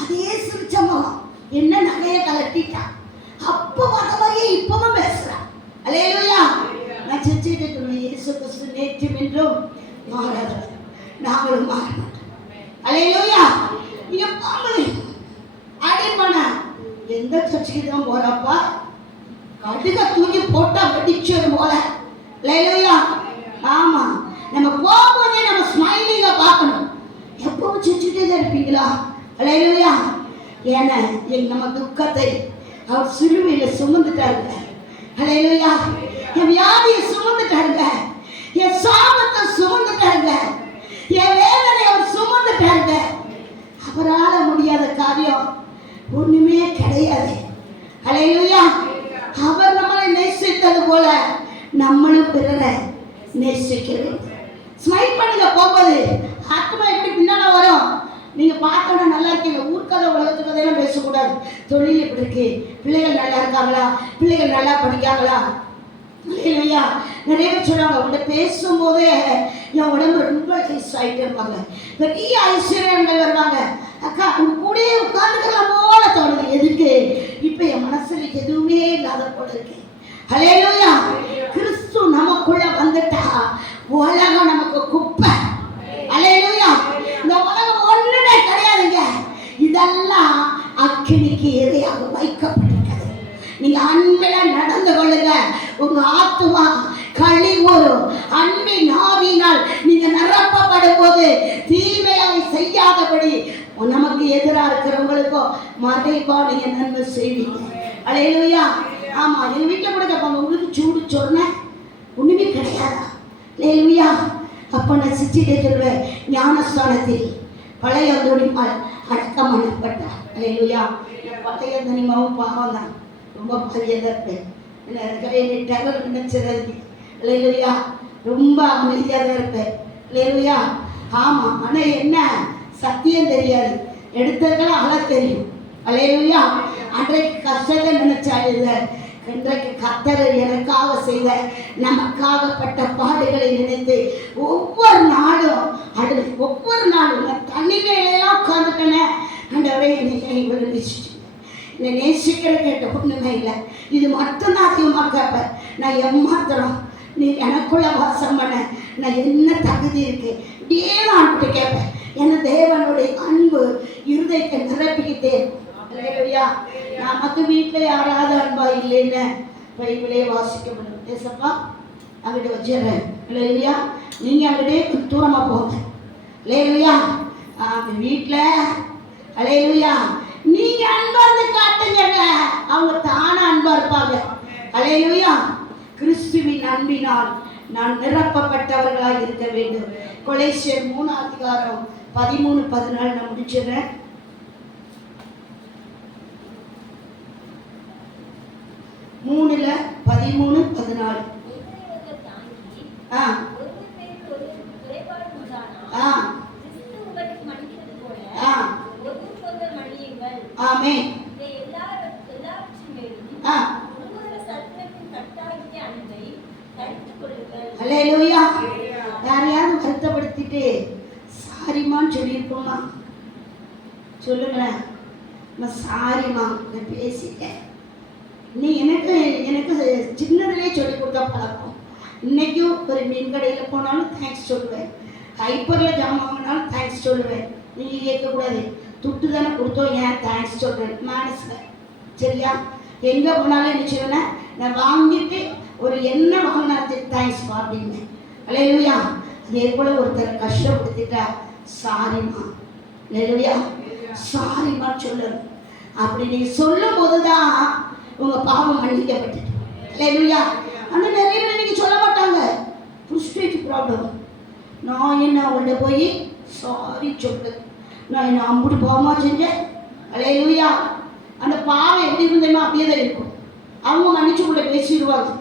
அதே சிரிச்ச முகம், என்ன நகையை கலட்டிட்டா, அப்போ பார்த்த மாதிரியே இப்பவும் பேசுறான். அல்லேலூயா. நான் சர்ச்சைக்கு சொல்லுவேன், இயேசு கிறிஸ்து நேற்றும் என்றும் மாறாதவர், நாங்களும் மாற மாட்டோம். அல்லேலூயா. நீங்க பாம்பளை அடிப்பன எந்த சர்ச்சைக்கு தான் போறப்பா, கடுக தூக்கி போட்டா வெடிச்சது போல. அல்லேலூயா. ஆமா, நம்ம போகும்போதே நம்ம ஸ்மைலிங்கா பார்க்கணும். எப்பவும் சிரிச்சுட்டே தான் இருப்பீங்களா? அல்லேலூயா. ஏன்னா நம்ம துக்கத்தை அவர் சிலுவையில சுமந்துட்டாருங்க. அல்லேலூயா. என் வியாதியை சுமந்துட்டாருங்க, என் சாபத்தை சுமந்துட்டாருங்க, என் வேதனை அவர் சுமந்துட்டாருங்க. அவரால் முடியாத காரியம் ஒண்ணுமே கிடையாது. அல்லேலூயா. அவர் நம்மளை நேசித்தது போல நம்மளும் பிறரை நேசிக்கிறோம். ஸ்மைல் பண்ணுங்க போகும்போது. ஆத்மா எப்படி பின்னால வரும்? நீங்க பார்த்தோன்னா நல்லா இருக்கீங்க. ஊர்க்கதை உலகத்து கதையெல்லாம் பேசக்கூடாது. தொழில் எப்படி இருக்கு, பிள்ளைகள் நல்லா இருக்காங்களா, பிள்ளைகள் நல்லா படிக்காங்களா? இல்லையா? நிறைய பேர் சொல்லுவாங்க, உங்கள்கிட்ட பேசும்போதே என் உடம்பு ரொம்ப ரிலீஸ் ஆகிட்டே இருப்பாங்க. பெரிய ஐஸ்வர்யங்கள் வருவாங்க, அக்கா உங்க கூடயே உட்காந்துக்கலாம் போல தோணுது. எதுக்கு? இப்போ என் மனசுல எதுவுமே இல்லாத போல இருக்கு. அல்லேலூயா. கிறிஸ்து நமக்குள்ள வந்துட்டா உலகம் நமக்கு குப்பை. அல்லேலூயா. இந்த உலகம் ஒண்ணுமே கிடையாதுங்க. இதெல்லாம் அக்கினிக்கு இரையாக வைக்கப்பட்டிருக்கிறது. நீங்க அன்பில நடந்து கொள்ளுங்க. உங்க ஆத்துமா களி கூறும். அன்பின் ஆவியினால் நீங்க நிரப்பப்படும் போது தீமையை செய்யாதபடி நமக்கு எதிராக இருக்கிறவங்களுக்கோ மறைவா நீங்க நன்மை செய்வீங்க. அல்லேலூயா. ஆமா, எங்க வீட்டில் கூட கேட்பாங்க, உங்களுக்கு சூடு சொன்னேன் ஒண்ணுமே கிடையாதா? அல்லேலூயா. அப்போ நான் சிச்சிட்டே சொல்லுவேன், ஞானஸ்தானத்தில் பழைய தனிமால் அடக்கம் பண்ணப்பட்டார். அல்லேலூயா. பழைய தனிமாவும் பாவம் தான், ரொம்ப பழையதாக இருப்பேன். டெரர் நினைச்சது. அல்லேலூயா. ரொம்ப அமைதியாக தான் இருப்பேன். அல்லேலூயா. ஆமாம், ஆனால் என்ன சத்தியம் தெரியாது, எடுத்ததுக்கெல்லாம் அழ தெரியும். அல்லேலூயா. அன்றைக்கு கஷ்டத்தை நினைச்சாங்க, இன்றைக்கு கர்த்தர் எனக்காக செய்த நமக்காகப்பட்ட பாடுகளை நினைத்து ஒவ்வொரு நாளும் ஒவ்வொரு நாளும் நான் தனிமையிலாம் உட்காந்துட்டேன். ஆண்டவரே என்னை விரும்பிச்சுட்டு என்னை நேசிக்கிற கேட்ட ஒன்றுமே இல்லை. இது மட்டும்தான் அதிகமாக கேட்பேன். நான் எம்மாத்திரம் நீ எனக்குள்ள வாசம் பண்ண நான் என்ன தகுதி இருக்கு இப்படியே நான் கேட்பேன். என்ன தேவனுடைய அன்பு இருதயத்தை நிரப்பிக்கிட்டே இருக்கும். அல்லேலூயா. நமக்கு வீட்டில் யாராவது அன்பா இல்லைன்னு பைபிளே வாசிக்க முடியும். ஏசப்பா அங்கிட்ட வச்சிடுறேன். அல்லேலூயா. நீங்கள் அங்கிட்டே தூரமாக போங்க. அல்லேலூயா. வீட்டில் அல்லேலூயா நீங்கள் அன்பா இருந்து காட்டுங்க, அவங்க தானே அன்பா இருப்பாங்க. அல்லேலூயா. கிறிஸ்துவின் அன்பினால் நான் நிரப்பப்பட்டவர்களாக இருக்க வேண்டும். கொலேசியர் 3:13-14 நான் முடிச்சிடுறேன். 3:13-14. பார்த்துட்டு சாரிம்மான்னு சொல்லியிருப்போம்மா? சொல்லுங்களேன். சாரிம்மா, நான் பேசிட்டேன். நீ எனக்கு சின்னதுலேயே சொல்லி கொடுத்தா பழக்கம். இன்றைக்கும் ஒரு மீன் கடையில் போனாலும் தேங்க்ஸ் சொல்லுவேன், ஹைப்பரில் ஜாமான் வாங்கினாலும் தேங்க்ஸ் சொல்லுவேன். நீங்கள் கேட்கக்கூடாது, துட்டு தானே கொடுத்தோம் ஏன் தேங்க்ஸ் சொல்கிறேன் மனசில். சரியா? எங்கே போனாலும் என்ன செய்வேன்னா, நான் வாங்கிட்டு ஒரு என்ன வாங்கினாலும் தேங்க்ஸ் அப்படின்னு. அல்லேலூயா. அதே போல் ஒருத்தர் கஷ்டப்படுத்திட்டா சாரிம்மா, அல்லேலூயா, சாரிம்மா சொல்லணும். அப்படி நீங்கள் சொல்லும் போது தான் உங்கள் பாவம் மன்னிக்கப்பட்டுட்டு. அல்லேலூயா. ஆனால் நிறைய பேர் இன்னைக்கு சொல்ல மாட்டாங்க. ப்ரஸ்டேஜ் ப்ராப்ளம். நான் என்ன அவங்கள்ட்ட போய் சாரி சொல்கிறது, நான் என்ன அம்புட்டு பாவமாக செஞ்சேன். அல்லேலூயா. அந்த பாவம் எப்படி இருந்தேனோ அப்படியே தான் இருக்கும். அவங்க மன்னிச்சு உங்களை பேசிடுவாங்க,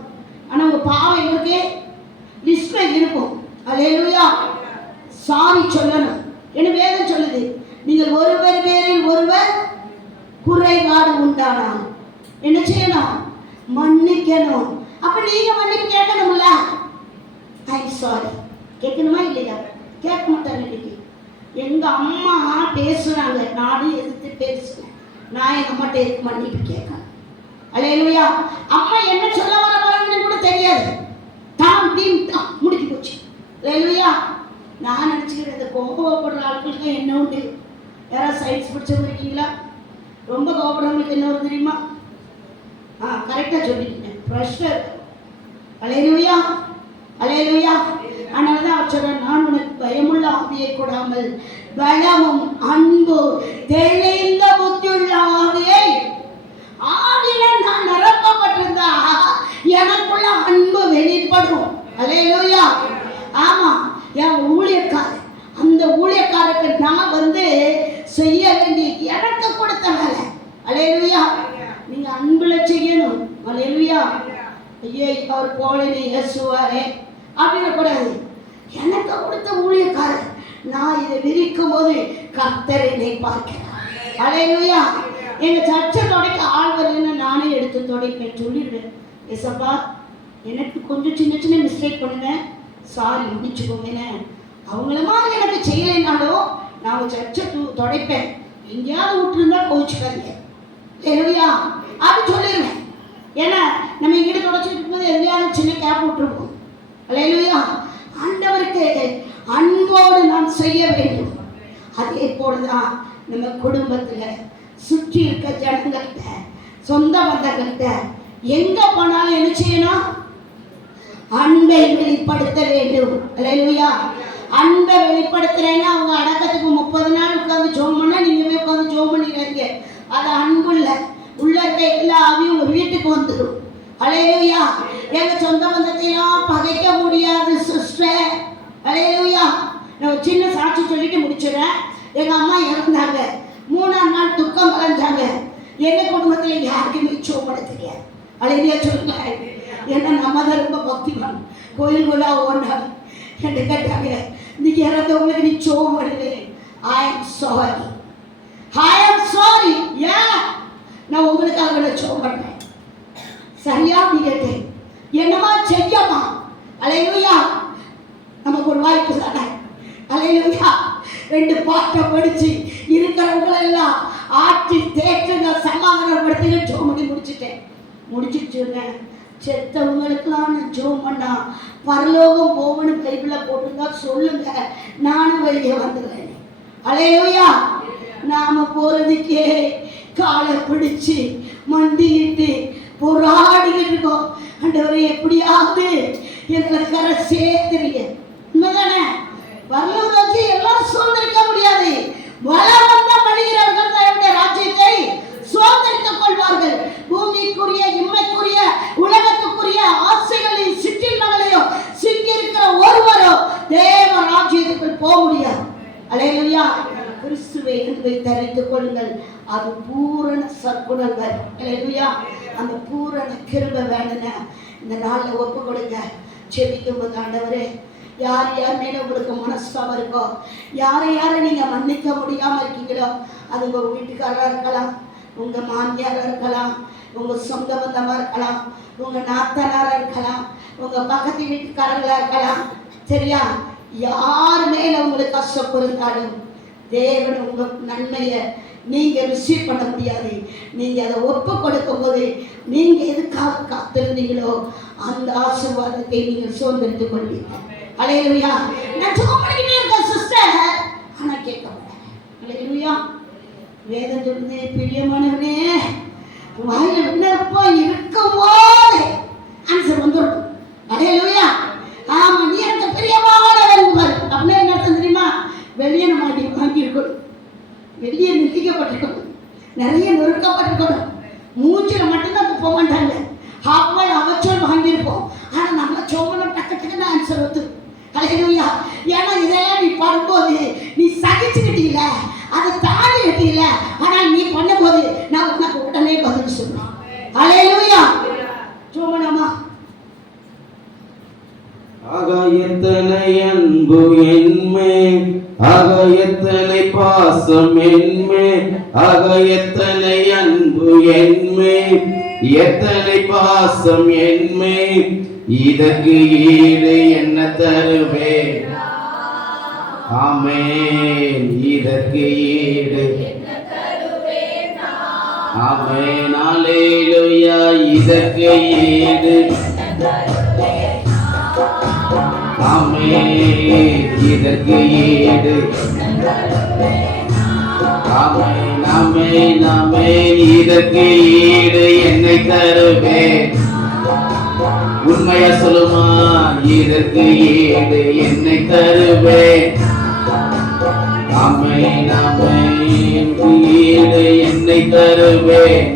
ஆனால் உங்கள் பாவம் எங்களுக்கே லிஸ்ட்டில் இருக்கும். அல்லேலூயா. சாரி சொல்லணும். என்ன வேதம் சொல்லுது, நீங்கள் ஒருவர் பேரில் ஒருவர் குறைபாடு உண்டானால் என்ன செய்யணும்? மன்னிக்கணும். அப்ப நீங்க மன்னிப்பு கேட்கணும்ல. ஐ சாரி கேட்கணுமா இல்லையா? கேட்க மாட்டாங்க. இன்னைக்கு எங்க அம்மா பேசுறாங்க, நானும் எதிர்த்து பேசுறேன். நான் எங்க அம்மாட்ட எதுக்கு மன்னிப்பு கேட்கணும்? அல்லேலூயா. அம்மா என்ன சொல்ல வர போறாங்கன்னு கூட தெரியாது. தான் தீம் தான் முடிஞ்சு போச்சு. அல்லேலூயா. நான் நினச்சிக்கிறேன் இந்த கோபப்படுற ஆட்களுக்கு என்ன உண்டு? யாராவது சயின்ஸ் படிச்சவங்க இருக்கீங்களா? ரொம்ப கோபப்படுறவங்களுக்கு என்ன வரும் தெரியுமா? கரெக்டாக சொல்லிட்டீங்க, ப்ரெஷர். அல்லேலூயா. அல்லேலூயா. அதனால தான் அவர் சொல்கிறேன், நான் உனக்கு பயமுள்ள ஆவியை கொடாமல் பலமும் அன்பு தெளிந்த புத்தியுள்ள ஆவியை. ஆவியில நான் நிரப்பப்பட்டிருந்தா எனக்குள்ள அன்பு வெளிப்படும். அல்லேலூயா. ஆமா, என் ஊழியக்காரர், அந்த ஊழியக்காரருக்கு நான் செய்ய வேண்டிய எனக்கு கொடுத்த வேலை. அல்லேலூயா. நீங்க அன்புல செய்யணும். அல்லேலூயா. ஐயே அவர் போலனே இயேசுவாரே அப்படின்னு கூடாது. எனக்கு கொடுத்த ஊழியக்காரர், நான் இதை விரிக்கும் போது கர்த்தர் என்னை பார்க்கிறார். அல்லேலூயா. எங்க சர்ச்சை துடைக்க ஆள் வரலன்னு நானே எடுத்து துடைப்பேன். சொல்லிடுவேன், ஏசப்பா எனக்கு கொஞ்சம் சின்ன சின்ன மிஸ்டேக் பண்ணுவேன், சாரி மன்னிச்சுக்கோங்க. அவங்கள மாதிரி எனக்கு செய்யலைனாலும் நான் சர்ச்சை துடைப்பேன். எங்கேயாவது விட்டுருந்தா கோச்சுக்காதீங்க. அல்லேலூயா. அது சொல்லிடுவேன். ஏன்னா நம்ம இங்கிட்ட தொடச்சிட்டு இருக்கும்போது எங்கேயாவது சின்ன கேப் விட்டுருப்போம். அல்லேலூயா. ஆண்டவருக்கு அன்போடு நாம் செய்ய வேண்டும். அதே போலதான் நம்ம குடும்பத்தில் சுற்றி இருக்க ஜனங்கள்கிட்ட, சொந்த பந்தங்கள்கிட்ட எங்க போனாலும் என்ன செய்யணும்? அன்பை வெளிப்படுத்த வேண்டும். அல்லேலூயா. அன்பை வெளிப்படுத்துறேன்னா அவங்க அடக்கத்துக்கு 30 நாள் உட்காந்து ஜோம் பண்ணா நீங்க போய் உட்காந்து ஜோம் பண்ணிடுறீங்க. அது அன்பு இல்லை. உள்ள இருக்க எல்லா ஆவியும் உங்க வீட்டுக்கு வந்துடும். அல்லேலூயா. எங்க சொந்த பந்தத்தையெல்லாம் பகைக்க முடியாது சிஸ்டர். அல்லேலூயா. நான் சின்ன சாட்சி சொல்லிட்டு முடிச்சிடறேன். எங்க அம்மா இறந்தாங்க. 3ஆம் நாள் துக்கம் கலைஞ்சாங்க. எங்க குடும்பத்துல யாருக்குமே ஜோம் பண்ண தெரியாது. அல்லேலூயா சொல்லுங்க. ஏன்னா நம்ம தான் ரொம்ப பக்திவான். கோயில்குள்ளா ஓடினாங்க. என்ன கேட்டாங்க, நீங்க இறந்தவங்களுக்கு நீ ஜோம் பண்ணல. I am sorry, I am sorry. ஏன் நான் உங்களுக்காக நான் ஜோம் பண்ணேன். சரியா நீ கேட்டேன், என்னமா செய்யமா? அல்லேலூயா. நமக்கு ஒரு வாய்ப்பு தானே. அல்லேலூயா. 2 பாட்டை படிச்சு இருக்கிறவங்களெல்லாம் ஆட்சி தேற்றுங்க, சமாதானப்படுத்துங்க. ஜோம் பண்ணி முடிச்சிட்டுங்க. செத்தவங்களுக்கெல்லாம் நான் ஜோம் பண்ணா பரலோகம் போகணும் பைபிளில் போட்டுங்க. சொல்லுங்க, நானும் வெளியே வந்துடுறேன். அல்லேலூயா. நாம போறதுக்கே காலை பிடிச்சு மண்டிட்டு போராடிக்கிட்டு இருக்கோம். ஆண்டவரே எப்படியாவது எங்களை கரை சேர்த்துறீங்க. உண்மைதானே? பரலோகம் வச்சு எல்லாரும் சுதந்திரிக்க முடியாது. வளம் வந்த மனிதர்கள் தன்னுடைய ராஜ்யத்தை சுதந்திரித்துக் கொள்வார்கள். பூமிக்குரிய, இம்மைக்குரிய, உலகத்துக்குரிய ஆசைகளின் சிற்றின்பங்களையோ சிக்கி இருக்கிற ஒருவரோ தேவ ராஜ்யத்துக்குள் போக முடியாது. அல்லேலூயா. கிறிஸ்துவை அன்பை தரித்துக் கொள்ளுங்கள், அது பூரண சற்குணம் வரும். அல்லேலூயா. அந்த பூரண கிருபை வேணும்னா இந்த நாளில் ஒப்பு கொடுங்க. செபிக்கும் போது ஆண்டவரே, யார் யார் மேலே உங்களுக்கு மனஸ்தாபம் இருக்கோ, யாரை யாரை நீங்கள் மன்னிக்க முடியாமல் இருக்கீங்களோ, அது உங்கள் வீட்டுக்காரராக இருக்கலாம், உங்கள் மாமியாராக இருக்கலாம், உங்கள் சொந்த பந்தமாக இருக்கலாம், உங்கள் நாத்தனாராக இருக்கலாம், உங்கள் பக்கத்து வீட்டுக்காரர்களாக இருக்கலாம். சரியா? யார் மேல உங்களுக்கு கஷ்டம் இருந்தாலும் தேவன் உங்க நன்மையை நீங்க ரிசீவ் பண்ண முடியாது. நீங்க அதை ஒப்பு கொடுக்கும் போது நீங்க எதுக்காக காத்திருந்தீங்களோ அந்த ஆசீர்வாதத்தை நீங்க சுதந்திரத்துக் கொள்வீங்க. அல்லேலூயா. நான் ஜெபம் பண்ணிக்கிட்டே இருக்கேன் சிஸ்டர், ஆனா கேட்க மாட்டேன். அல்லேலூயா. வேதம் சொல்லுது, பிரியமானவனே வாயில விண்ணப்ப இருக்குமோ ஆன்சர் வந்துடும். அல்லேலூயா. ஆமா, நீ எனக்கு பிரியமானவன் அப்படின்னா என்ன அர்த்தம் தெரியுமா? வெளியே நம்ம அடி வாங்கியிருக்கணும், வெளியே நிறுத்திக்கப்பட்டிருக்கணும், நிறைய நொறுக்கப்பட்டிருக்கணும். மூச்சில் மட்டும்தான் போக மாட்டாங்க. அவள் அவச்சொல் வாங்கியிருப்போம், ஆனால் நம்ம சோமனம் டக்குன்னு ஆன்சர் வந்து. அல்லேலூயா. ஏன்னா இதெல்லாம் நீ பண்ணும்போது நீ சகிச்சுக்கிட்டீல, அதை தாண்டி விட்டீல, ஆனால் நீ பண்ணும்போது நான் உனக்கு உடனே பதில் சொல்றேன். அல்லேலூயா. சோமனமா ஆக எத்தனை அன்பு என்மேல், ஆக எத்தனை பாசம் என்மேல், ஆக எத்தனை அன்பு என்மேல், எத்தனை பாசம் என்மேல், இதற்கு ஈடு என்ன தருவேன்? ஆமென். இதற்கு ஈடு ஆமென். அல்லேலூயா. இதற்கு ஈடு ஆமென். இதற்கு ஈடு ஆமென். ஆமென். ஆமென். இதற்கு ஈடு என்னை தருவேன். உண்மையா சொல்லுமா? இதற்கு ஈடு என்னை தருவேன். ஆமென். ஆமென். ஈடு என்னை தருவேன்.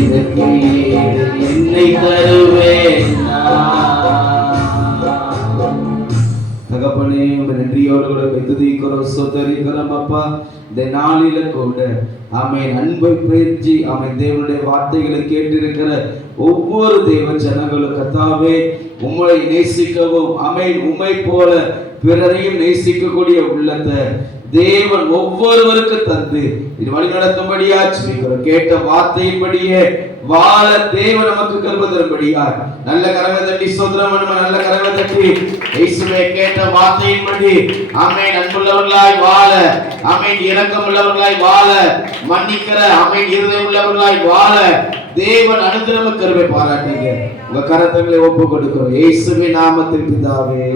இதற்கு ஈடு என்னை தருவேன். தகப்பனே, உங்க நன்றியோடு கூட துதிக்கிறோம், ஸ்தோத்திரிக்கிறோம் அப்பா. இந்த நாளில கூட ஆமென் அன்பை பேசி ஆமென் தேவனுடைய வார்த்தைகளை கேட்டிருக்கிற ஒவ்வொரு தேவ ஜனங்களும் கர்த்தாவே உம்மை நேசிக்கவும் ஆமென் உம்மை போல பிறரையும் நேசிக்கக்கூடிய உள்ளத்தை தேவன் ஒவ்வொருவருக்கு தந்து இது வழி நடத்தும்படியா ஜெபிக்கிறோம். கேட்ட வார்த்தையின்படியே வாழ தேவன் நமக்கு கிருபை தரும்படியா நல்ல கரங்களை தட்டி ஸ்தோத்திரம் பண்ணுங்க. நல்ல கரங்களை தட்டி இயேசுவே கேட்ட வார்த்தையின்படி ஆமென் அன்புள்ளவர்களாய் வாழ, ஆமென் இரக்கமுள்ளவர்களாய் வாழ, மன்னிக்கிற ஆமென் இருதயம் உள்ளவர்களாய் வாழ தேவன் அனுதினமும் கிருபை பாராட்டுங்க. உங்க கரங்களை ஒப்பு கொடுக்கிறோம் இயேசுவின் நாமத்தில் பிதாவே.